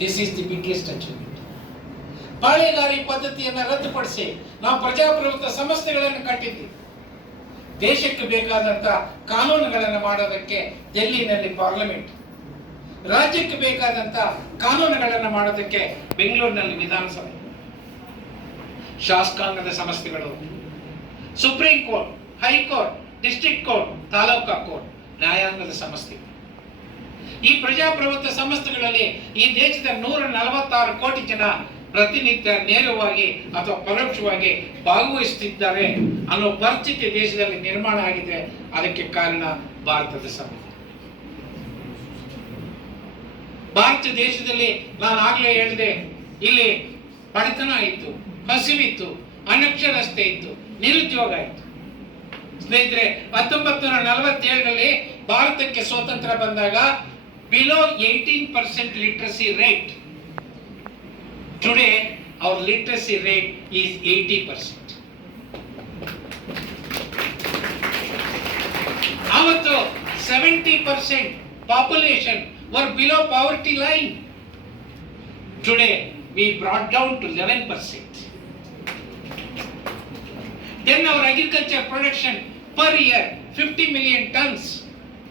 This is the biggest achievement. ಪಾಳೆಗಾರಿ ಪದ್ಧತಿಯನ್ನು ರದ್ದುಪಡಿಸಿ ನಾವು ಪ್ರಜಾಪ್ರಭುತ್ವ ಸಂಸ್ಥೆಗಳನ್ನು ಕಟ್ಟಿದ್ದೀವಿ. ದೇಶಕ್ಕೆ ಬೇಕಾದಂತ ಕಾನೂನುಗಳನ್ನು ಮಾಡೋದಕ್ಕೆ ಡೆಲ್ಲಿನಲ್ಲಿ ಪಾರ್ಲಿಮೆಂಟ್, ರಾಜ್ಯಕ್ಕೆ ಬೇಕಾದಂತ ಕಾನೂನುಗಳನ್ನು ಮಾಡೋದಕ್ಕೆ ಬೆಂಗಳೂರಿನಲ್ಲಿ ವಿಧಾನಸಭೆ, ಶಾಸಕಾಂಗದ ಸಂಸ್ಥೆಗಳು, supreme court, high court, district court, taluka court, ನ್ಯಾಯಾಂಗದ ಸಂಸ್ಥೆ. ಈ ಪ್ರಜಾಪ್ರಭುತ್ವ ಸಂಸ್ಥೆಗಳಲ್ಲಿ ಈ ದೇಶದ 146 ಕೋಟಿ ಜನ ಪ್ರತಿನಿತ್ಯ ನೇರವಾಗಿ ಅಥವಾ ಪರೋಕ್ಷವಾಗಿ ಭಾಗವಹಿಸುತ್ತಿದ್ದಾರೆ ಅನ್ನೋ ಪರಿಸ್ಥಿತಿ ದೇಶದಲ್ಲಿ ನಿರ್ಮಾಣ ಆಗಿದೆ. ಅದಕ್ಕೆ ಕಾರಣ ಭಾರತದ ಸಂವಿಧಾನ. ಭಾರತ ದೇಶದಲ್ಲಿ ನಾನು ಆಗ್ಲೇ ಹೇಳಿದೆ, ಇಲ್ಲಿ ಬಡತನ ಇತ್ತು, ಹಸಿವಿತ್ತು, ಅನಕ್ಷರತೆ ಇತ್ತು, ನಿರುದ್ಯೋಗ ಇತ್ತು. ಸ್ನೇಹಿತರೆ, 1947ರಲ್ಲಿ ಭಾರತಕ್ಕೆ ಸ್ವಾತಂತ್ರ್ಯ ಬಂದಾಗ below 18% literacy rate. Today our literacy rate is 80%. ಅವತ್ತು 70% population were below poverty line. Today we brought down to 11%. Then our agriculture production per year 50 million tons.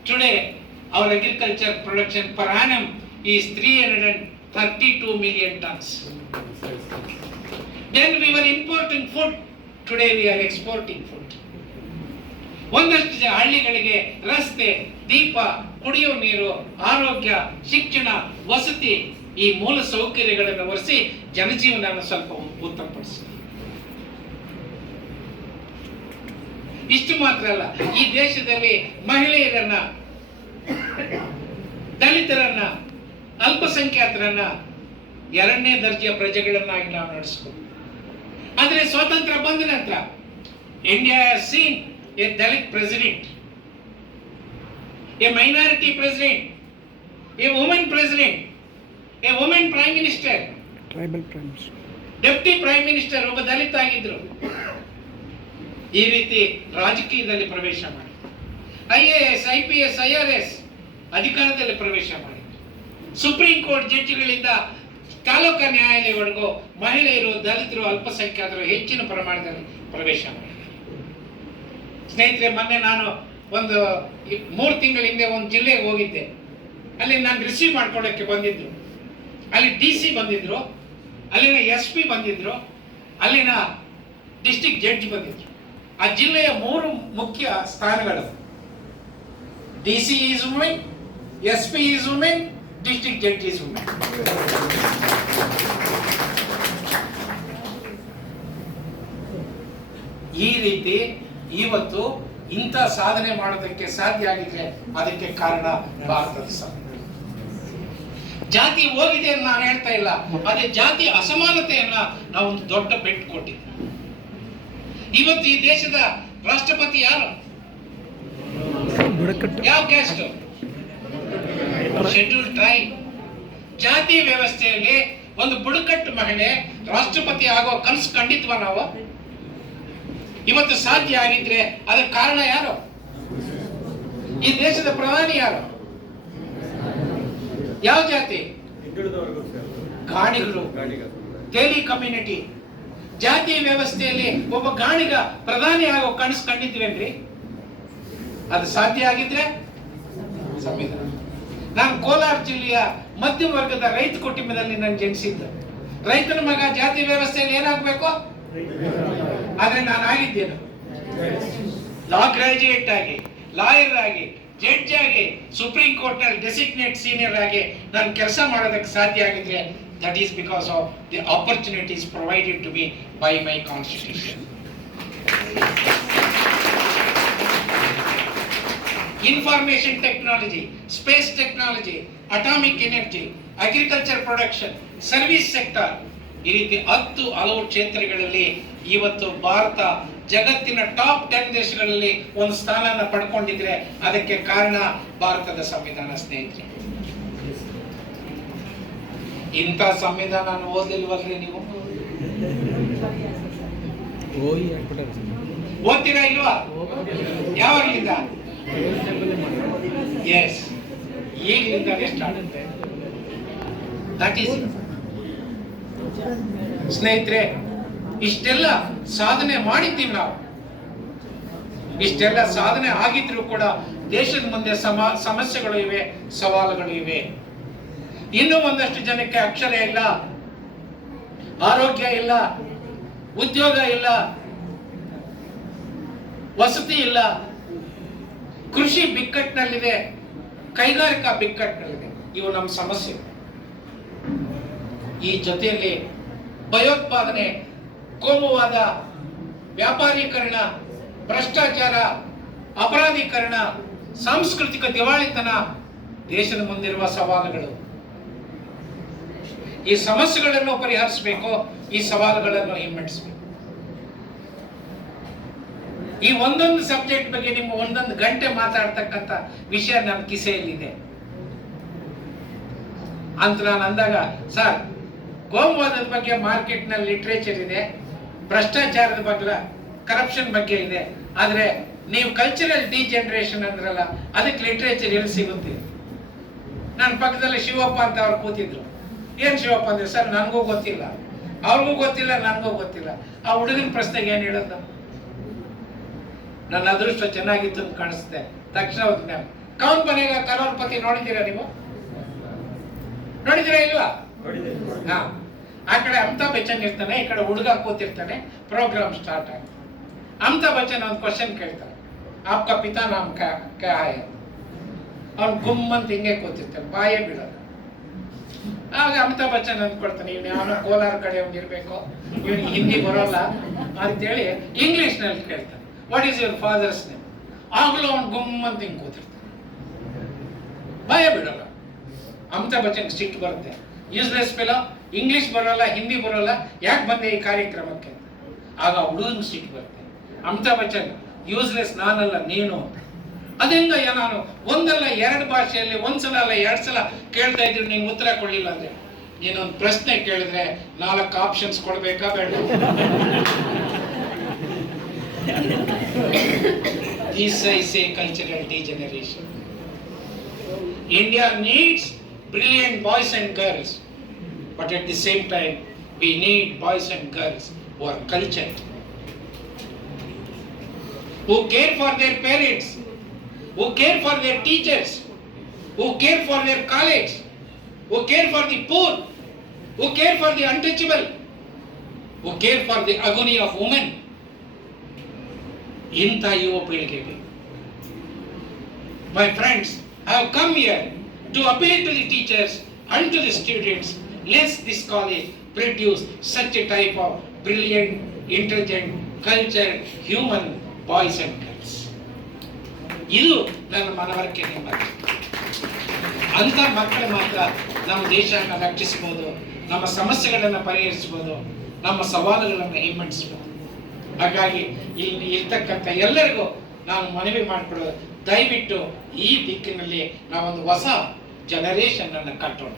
Today our agriculture production per annum is 332 million tons. Then we were importing food. Today we are exporting food. ಒಂದಷ್ಟು ಹಳ್ಳಿಗಳಿಗೆ ರಸ್ತೆ, ದೀಪ, ಕುಡಿಯುವ ನೀರು, ಆರೋಗ್ಯ, ಶಿಕ್ಷಣ, ವಸತಿ ಈ ಮೂಲ ಸೌಕರ್ಯಗಳನ್ನು ಒರೆಸಿ ಜನಜೀವನ ಸ್ವಲ್ಪ ಉತ್ತಮಪಡಿಸಿ. ಇಷ್ಟು ಮಾತ್ರ ಅಲ್ಲ, ಈ ದೇಶದಲ್ಲಿ ಮಹಿಳೆಯರನ್ನ, ದಲಿತರನ್ನ, ಅಲ್ಪಸಂಖ್ಯಾತರನ್ನ ಎರಡನೇ ದರ್ಜೆಯ ಪ್ರಜೆಗಳನ್ನಾಗಿ ನಾವು ನಡೆಸ್ಕೊಂಡು. ಆದ್ರೆ ಸ್ವಾತಂತ್ರ್ಯ ಬಂದ ನಂತರ India has seen a Dalit president, a minority president, a woman president, a woman prime minister, tribal prime minister, deputy prime minister ಒಬ್ಬ ದಲಿತ ಆಗಿದ್ರು. ಈ ರೀತಿ ರಾಜಕೀಯದಲ್ಲಿ ಪ್ರವೇಶ ಮಾಡಿ IAS, IPS, IRS ಅಧಿಕಾರದಲ್ಲಿ ಪ್ರವೇಶ ಮಾಡಿ ಸುಪ್ರೀಂ ಕೋರ್ಟ್ ಜಡ್ಜಿಗಳಿಂದ ತಾಲೂಕಾ ನ್ಯಾಯಾಲಯವರೆಗೂ ಮಹಿಳೆಯರು, ದಲಿತರು, ಅಲ್ಪಸಂಖ್ಯಾತರು ಹೆಚ್ಚಿನ ಪ್ರಮಾಣದಲ್ಲಿ ಪ್ರವೇಶ ಮಾಡಿ. ಸ್ನೇಹಿತರೆ, ಮೊನ್ನೆ ನಾನು ಒಂದು 3 ತಿಂಗಳ ಹಿಂದೆ ಒಂದು ಜಿಲ್ಲೆಗೆ ಹೋಗಿದ್ದೆ. ಅಲ್ಲಿ ನಾನು ರಿಸೀವ್ ಮಾಡ್ಕೊಳ್ಳೋಕ್ಕೆ ಬಂದಿದ್ರು. ಅಲ್ಲಿ DC ಬಂದಿದ್ರು, ಅಲ್ಲಿನ SP ಬಂದಿದ್ರು, ಅಲ್ಲಿನ ಡಿಸ್ಟ್ರಿಕ್ಟ್ ಜಡ್ಜ್ ಬಂದಿದ್ರು. ಆ ಜಿಲ್ಲೆಯ 3 ಮುಖ್ಯ ಸ್ಥಾನಗಳು DC is women, SP is women, district judge is women. ಈ ರೀತಿ ಇವತ್ತು ಇಂಥ ಸಾಧನೆ ಮಾಡೋದಕ್ಕೆ ಸಾಧ್ಯ ಆಗಿದೆ. ಅದಕ್ಕೆ ಕಾರಣ ಭಾರತದ ಸಂವಿಧಾನ. ಜಾತಿ ಹೋಗಿದೆ ಅಂತ ನಾನು ಹೇಳ್ತಾ ಇಲ್ಲ, ಅದೇ ಜಾತಿ ಅಸಮಾನತೆಯನ್ನ ನಾವು ಒಂದು ದೊಡ್ಡ ಬೆಟ್ಟು ಕೊಟ್ಟಿದ್ದೆ. ಇವತ್ತು ಈ ದೇಶದ ರಾಷ್ಟ್ರಪತಿ ಯಾರು? ಯಾವ ಕ್ಯಾಸ್ಟ್? Schedule tribe. ಜಾತಿ ವ್ಯವಸ್ಥೆಯಲ್ಲಿ ಒಂದು ಬುಡಕಟ್ಟು ಮಹಿಳೆ ರಾಷ್ಟ್ರಪತಿ ಆಗೋ ಕನಸು ಕಂಡಿದ್ವಾ ನಾವು? ಇವತ್ತು ಸಾಧ್ಯ ಆಗಿದ್ರೆ ಅದಕ್ಕೆ ಕಾರಣ ಯಾರು? ಈ ದೇಶದ ಪ್ರಧಾನಿ ಯಾರು? ಯಾವ ಜಾತಿ? ಗಾಣಿಗರು, ತೇಲಿ ಕಮ್ಯುನಿಟಿ. ಜಾತಿ ವ್ಯವಸ್ಥೆಯಲ್ಲಿ ಒಬ್ಬ ಗಾಣಿಗ ಪ್ರಧಾನಿ ಆಗೋ ಕನಸು ಕಂಡಿದ್ವೇನ್ರಿ? ಅದು ಸಾಧ್ಯ ಆಗಿದ್ರೆ ಸಂವಿಧಾನ. ನಾನು ಕೋಲಾರ ಜಿಲ್ಲೆಯ ಮಧ್ಯಮ ವರ್ಗದ ರೈತ ಕುಟುಂಬದಲ್ಲಿ ನಾನು ಜನಿಸಿದ್ದೆ. ರೈತನ ಮಗ ಜಾತಿ ವ್ಯವಸ್ಥೆಯಲ್ಲಿ ಏನಾಗಬೇಕು? ಆದ್ರೆ ನಾನು ಆಗಿದ್ದೇನೆ ಲಾ ಗ್ರಾಜುಯೇಟ್ ಆಗಿ, ಲಾಯರ್ ಆಗಿ, ಜಡ್ಜ್ ಆಗಿ, ಸುಪ್ರೀಂ ಕೋರ್ಟ್ ನಲ್ಲಿ ಡೆಸಿಗ್ನೇಟ್ ಸೀನಿಯರ್ ಆಗಿ ನಾನು ಕೆಲಸ ಮಾಡೋದಕ್ಕೆ ಸಾಧ್ಯ ಆಗಿದ್ರೆ that is because of the opportunities provided to me by my constitution. Information technology, space technology, atomic energy, agriculture production, service sector, ಈ ರೀತಿ 10 ಹಲವು ಕ್ಷೇತ್ರಗಳಲ್ಲಿ ಇವತ್ತು ಭಾರತ ಜಗತ್ತಿನ ಟಾಪ್ 10 ದೇಶಗಳಲ್ಲಿ ಒಂದು ಸ್ಥಾನನ ಪಡ್ಕೊಂಡಿದ್ರೆ ಅದಕ್ಕೆ ಕಾರಣ ಭಾರತದ ಸಂವಿಧಾನ. ಸ್ನೇಹಿತರೆ, ಇಂಥ ಸಂವಿಧಾನ ಓದಲಿಲ್ವಲ್ರಿ ನೀವು? ಓದ್ತೀರಾ ಇಲ್ವಾ? ಯಾವಾಗಲಿಂದ? ಎಸ್, ಈಗಲಿಂದಾನೇ ಸ್ಟಾರ್ಟ್ ಆಗುತ್ತೆ. ದಟ್ ಈಸ್ ಸ್ನೇಹಿತರೆ, ಇಷ್ಟೆಲ್ಲ ಸಾಧನೆ ಮಾಡಿದ್ದೀವಿ ನಾವು. ಇಷ್ಟೆಲ್ಲ ಸಾಧನೆ ಆಗಿದ್ರು ಕೂಡ ದೇಶದ ಮುಂದೆ ಸಮಸ್ಯೆಗಳು ಇವೆ, ಸವಾಲುಗಳು ಇವೆ. ಇನ್ನೂ ಒಂದಷ್ಟು ಜನಕ್ಕೆ ಅಕ್ಷರ ಇಲ್ಲ, ಆರೋಗ್ಯ ಇಲ್ಲ, ಉದ್ಯೋಗ ಇಲ್ಲ, ವಸತಿ ಇಲ್ಲ, ಕೃಷಿ ಬಿಕ್ಕಟ್ಟಿನಲ್ಲಿದೆ, ಕೈಗಾರಿಕಾ ಬಿಕ್ಕಟ್ಟಿನಲ್ಲಿದೆ. ಇವು ನಮ್ಮ ಸಮಸ್ಯೆ. ಈ ಜೊತೆಯಲ್ಲಿ ಭಯೋತ್ಪಾದನೆ, ಕೋಮುವಾದ, ವ್ಯಾಪಾರೀಕರಣ, ಭ್ರಷ್ಟಾಚಾರ, ಅಪರಾಧೀಕರಣ, ಸಾಂಸ್ಕೃತಿಕ ದಿವಾಳಿತನ ದೇಶದ ಮುಂದಿರುವ ಸವಾಲುಗಳು. ಈ ಸಮಸ್ಯೆಗಳನ್ನು ಪರಿಹರಿಸಬೇಕು, ಈ ಸವಾಲುಗಳನ್ನು ಹಿಮ್ಮೆಟ್ಟಿಸಬೇಕು. ಈ ಒಂದೊಂದು ಸಬ್ಜೆಕ್ಟ್ ಬಗ್ಗೆ ನಿಮ್ಮ ಒಂದೊಂದು ಗಂಟೆ ಮಾತಾಡ್ತಕ್ಕಂಥ ವಿಷಯ ನನ್ನ ಕಿಸೆಯಲ್ಲಿದೆ ಅಂತ ನಾನು ಅಂದಾಗ, ಸರ್ ಕೋಮುವಾದದ ಬಗ್ಗೆ ಮಾರ್ಕೆಟ್ನಲ್ಲಿ ಲಿಟ್ರೇಚರ್ ಇದೆ, ಭ್ರಷ್ಟಾಚಾರದ ಬಗ್ಗೆ, ಕರಪ್ಷನ್ ಬಗ್ಗೆ ಇದೆ, ಆದ್ರೆ ನೀವು ಕಲ್ಚರಲ್ ಡಿಜನರೇಷನ್ ಅಂದ್ರಲ್ಲ, ಅದಕ್ಕೆ ಲಿಟ್ರೇಚರ್ ಎಲ್ಲಿ ಸಿಗುತ್ತೆ? ನನ್ನ ಪಕ್ಕದಲ್ಲಿ ಶಿವಪ್ಪ ಅಂತ ಅವ್ರು ಕೂತಿದ್ರು. ಏನ್ ಶಿವಪ್ಪ ಅಂದ್ರೆ, ಸರ್ ನನಗೂ ಗೊತ್ತಿಲ್ಲ, ಅವ್ರಿಗೂ ಗೊತ್ತಿಲ್ಲ, ನನಗೂ ಗೊತ್ತಿಲ್ಲ. ಆ ಹುಡುಗನ ಪ್ರಶ್ನೆಗೆ ಏನ್ ಹೇಳೋದು? ನನ್ನ ಅದೃಷ್ಟ ಚೆನ್ನಾಗಿತ್ತು ಅಂತ ಕಾಣಿಸುತ್ತೆ. ತಕ್ಷಣ ಕೌನ್ ಬನೇಗ ಕರೋಡ್ಪತಿ ನೋಡಿದ್ದೀರಾ ನೀವು? ನೋಡಿದ್ದೀರಾ ಇಲ್ವಾ? ಹಾ, ಆ ಕಡೆ ಅಮಿತಾಬ್ ಬಚ್ಚನ್ ಇರ್ತಾನೆ, ಈ ಕಡೆ ಹುಡುಗ ಕೂತಿರ್ತಾನೆ. ಪ್ರೋಗ್ರಾಮ್ ಸ್ಟಾರ್ಟ್ ಆಗುತ್ತೆ. ಅಮಿತಾಬ್ ಬಚ್ಚನ್ ಒಂದು ಕ್ವಶನ್ ಕೇಳ್ತಾನೆ, ಆಪ್ಕ ಪಿತಾ ನಾಮ್ ಕ್ಯಾ ಹೈ? ಅವ್ನು ಗುಮ್ಮಂತ ಹಿಂಗೆ ಕೂತಿರ್ತಾನೆ, ಬಾಯೇ ಬಿಡೋದು. ಆಗ ಅಮಿತಾಬ್ ಬಚ್ಚನ್ ಅಂದ್ಕೊಳ್ತಾನೆ, ಇವ್ನು ಯಾವನೋ ಕೋಲಾರ ಕಡೆ ಇರ್ಬೇಕು, ಇವನಿಗೆ ಹಿಂದಿ ಬರೋಲ್ಲ ಅಂತೇಳಿ ಇಂಗ್ಲಿಷ್ ನಲ್ಲಿ ಕೇಳ್ತಾನೆ, what is your father's name? ಆಗ್ಲೂ ಅವ್ನು ಗುಮ್ಮಂತ ಹಿಂಗೆ ಕೂತಿರ್ತಾನೆ, ಬಾಯೇ ಬಿಡೋಲ್ಲ. ಅಮಿತಾಬ್ ಬಚ್ಚನ್ ಸಿಟ್ಟು ಬರುತ್ತೆ, ಯೂಸ್ಲೆಸ್ ಫೆಲೋ, ಇಂಗ್ಲಿಷ್ ಬರೋಲ್ಲ, ಹಿಂದಿ ಬರೋಲ್ಲ, ಯಾಕೆ ಬಂದೆ ಈ ಕಾರ್ಯಕ್ರಮಕ್ಕೆ? ಆಗ ಹುಡುಗನ್ ಸಿಟ್ಟು ಬರುತ್ತೆ. ಅಮಿತಾಬ್ ಬಚ್ಚನ್, ಯೂಸ್ಲೆಸ್ ನಾನಲ್ಲ ನೀನು. ಅದೆಂಗಯ್ಯ, ನಾನು ಒಂದಲ್ಲ ಎರಡು ಭಾಷೆಯಲ್ಲಿ ಒಂದ್ಸಲ ಅಲ್ಲ ಎರಡು ಸಲ ಕೇಳ್ತಾ ಇದ್ರು, ನೀನು ಉತ್ತರ ಕೊಡ್ಲಿಲ್ಲ ಅಂದ್ರೆ? ನೀನೊಂದು ಪ್ರಶ್ನೆ ಕೇಳಿದ್ರೆ 4 ಆಪ್ಷನ್ಸ್ ಕೊಡ್ಬೇಕಾ ಬೇಡ? This is a cultural degeneration. India needs brilliant boys and girls, but at the same time we need boys and girls who are cultured, who care for their parents, who care for their teachers, who care for their colleagues, who care for the poor, who care for the untouchable, who care for the agony of women. ಇಂಥ ಯುವ ಪೀಳಿಗೆಗೆ, my friends, I have come here to appeal to the teachers and to the students. Let this college produce such a type of brilliant, intelligent, cultured, human boys and girls. ಇದು ನನ್ನ ಮನವರಿಕೆ. ಅಂತ ಮಕ್ಕಳು ಮಾತ್ರ ನಮ್ಮ ದೇಶವನ್ನು ರಕ್ಷಿಸಬಹುದು, ನಮ್ಮ ಸಮಸ್ಯೆಗಳನ್ನು ಪರಿಹರಿಸಬಹುದು, ನಮ್ಮ ಸವಾಲುಗಳನ್ನು ಹಿಮ್ಮೆಟ್ಟಿಸಬಹುದು. ಹಾಗಾಗಿ ಇಲ್ಲಿ ಇರ್ತಕ್ಕಂಥ ಎಲ್ಲರಿಗೂ ನಾನು ಮನವಿ ಮಾಡಿಕೊಡೋದು, ದಯವಿಟ್ಟು ಈ ದಿಕ್ಕಿನಲ್ಲಿ ನಾವೊಂದು ಹೊಸ ಜನರೇಷನ್ ಅನ್ನು ಕಟ್ಟೋಣ.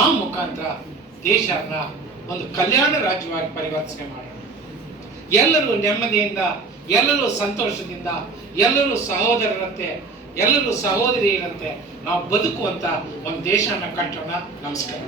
ಆ ಮುಖಾಂತರ ದೇಶನ ಒಂದು ಕಲ್ಯಾಣ ರಾಜ್ಯವಾಗಿ ಪರಿವರ್ತನೆ ಮಾಡೋಣ. ಎಲ್ಲರೂ ನೆಮ್ಮದಿಯಿಂದ, ಎಲ್ಲರೂ ಸಂತೋಷದಿಂದ, ಎಲ್ಲರೂ ಸಹೋದರರಂತೆ, ಎಲ್ಲರೂ ಸಹೋದರಿಯರಂತೆ ನಾವು ಬದುಕುವಂತ ಒಂದು ದೇಶನ ಕಟ್ಟೋಣ. ನಮಸ್ಕಾರ.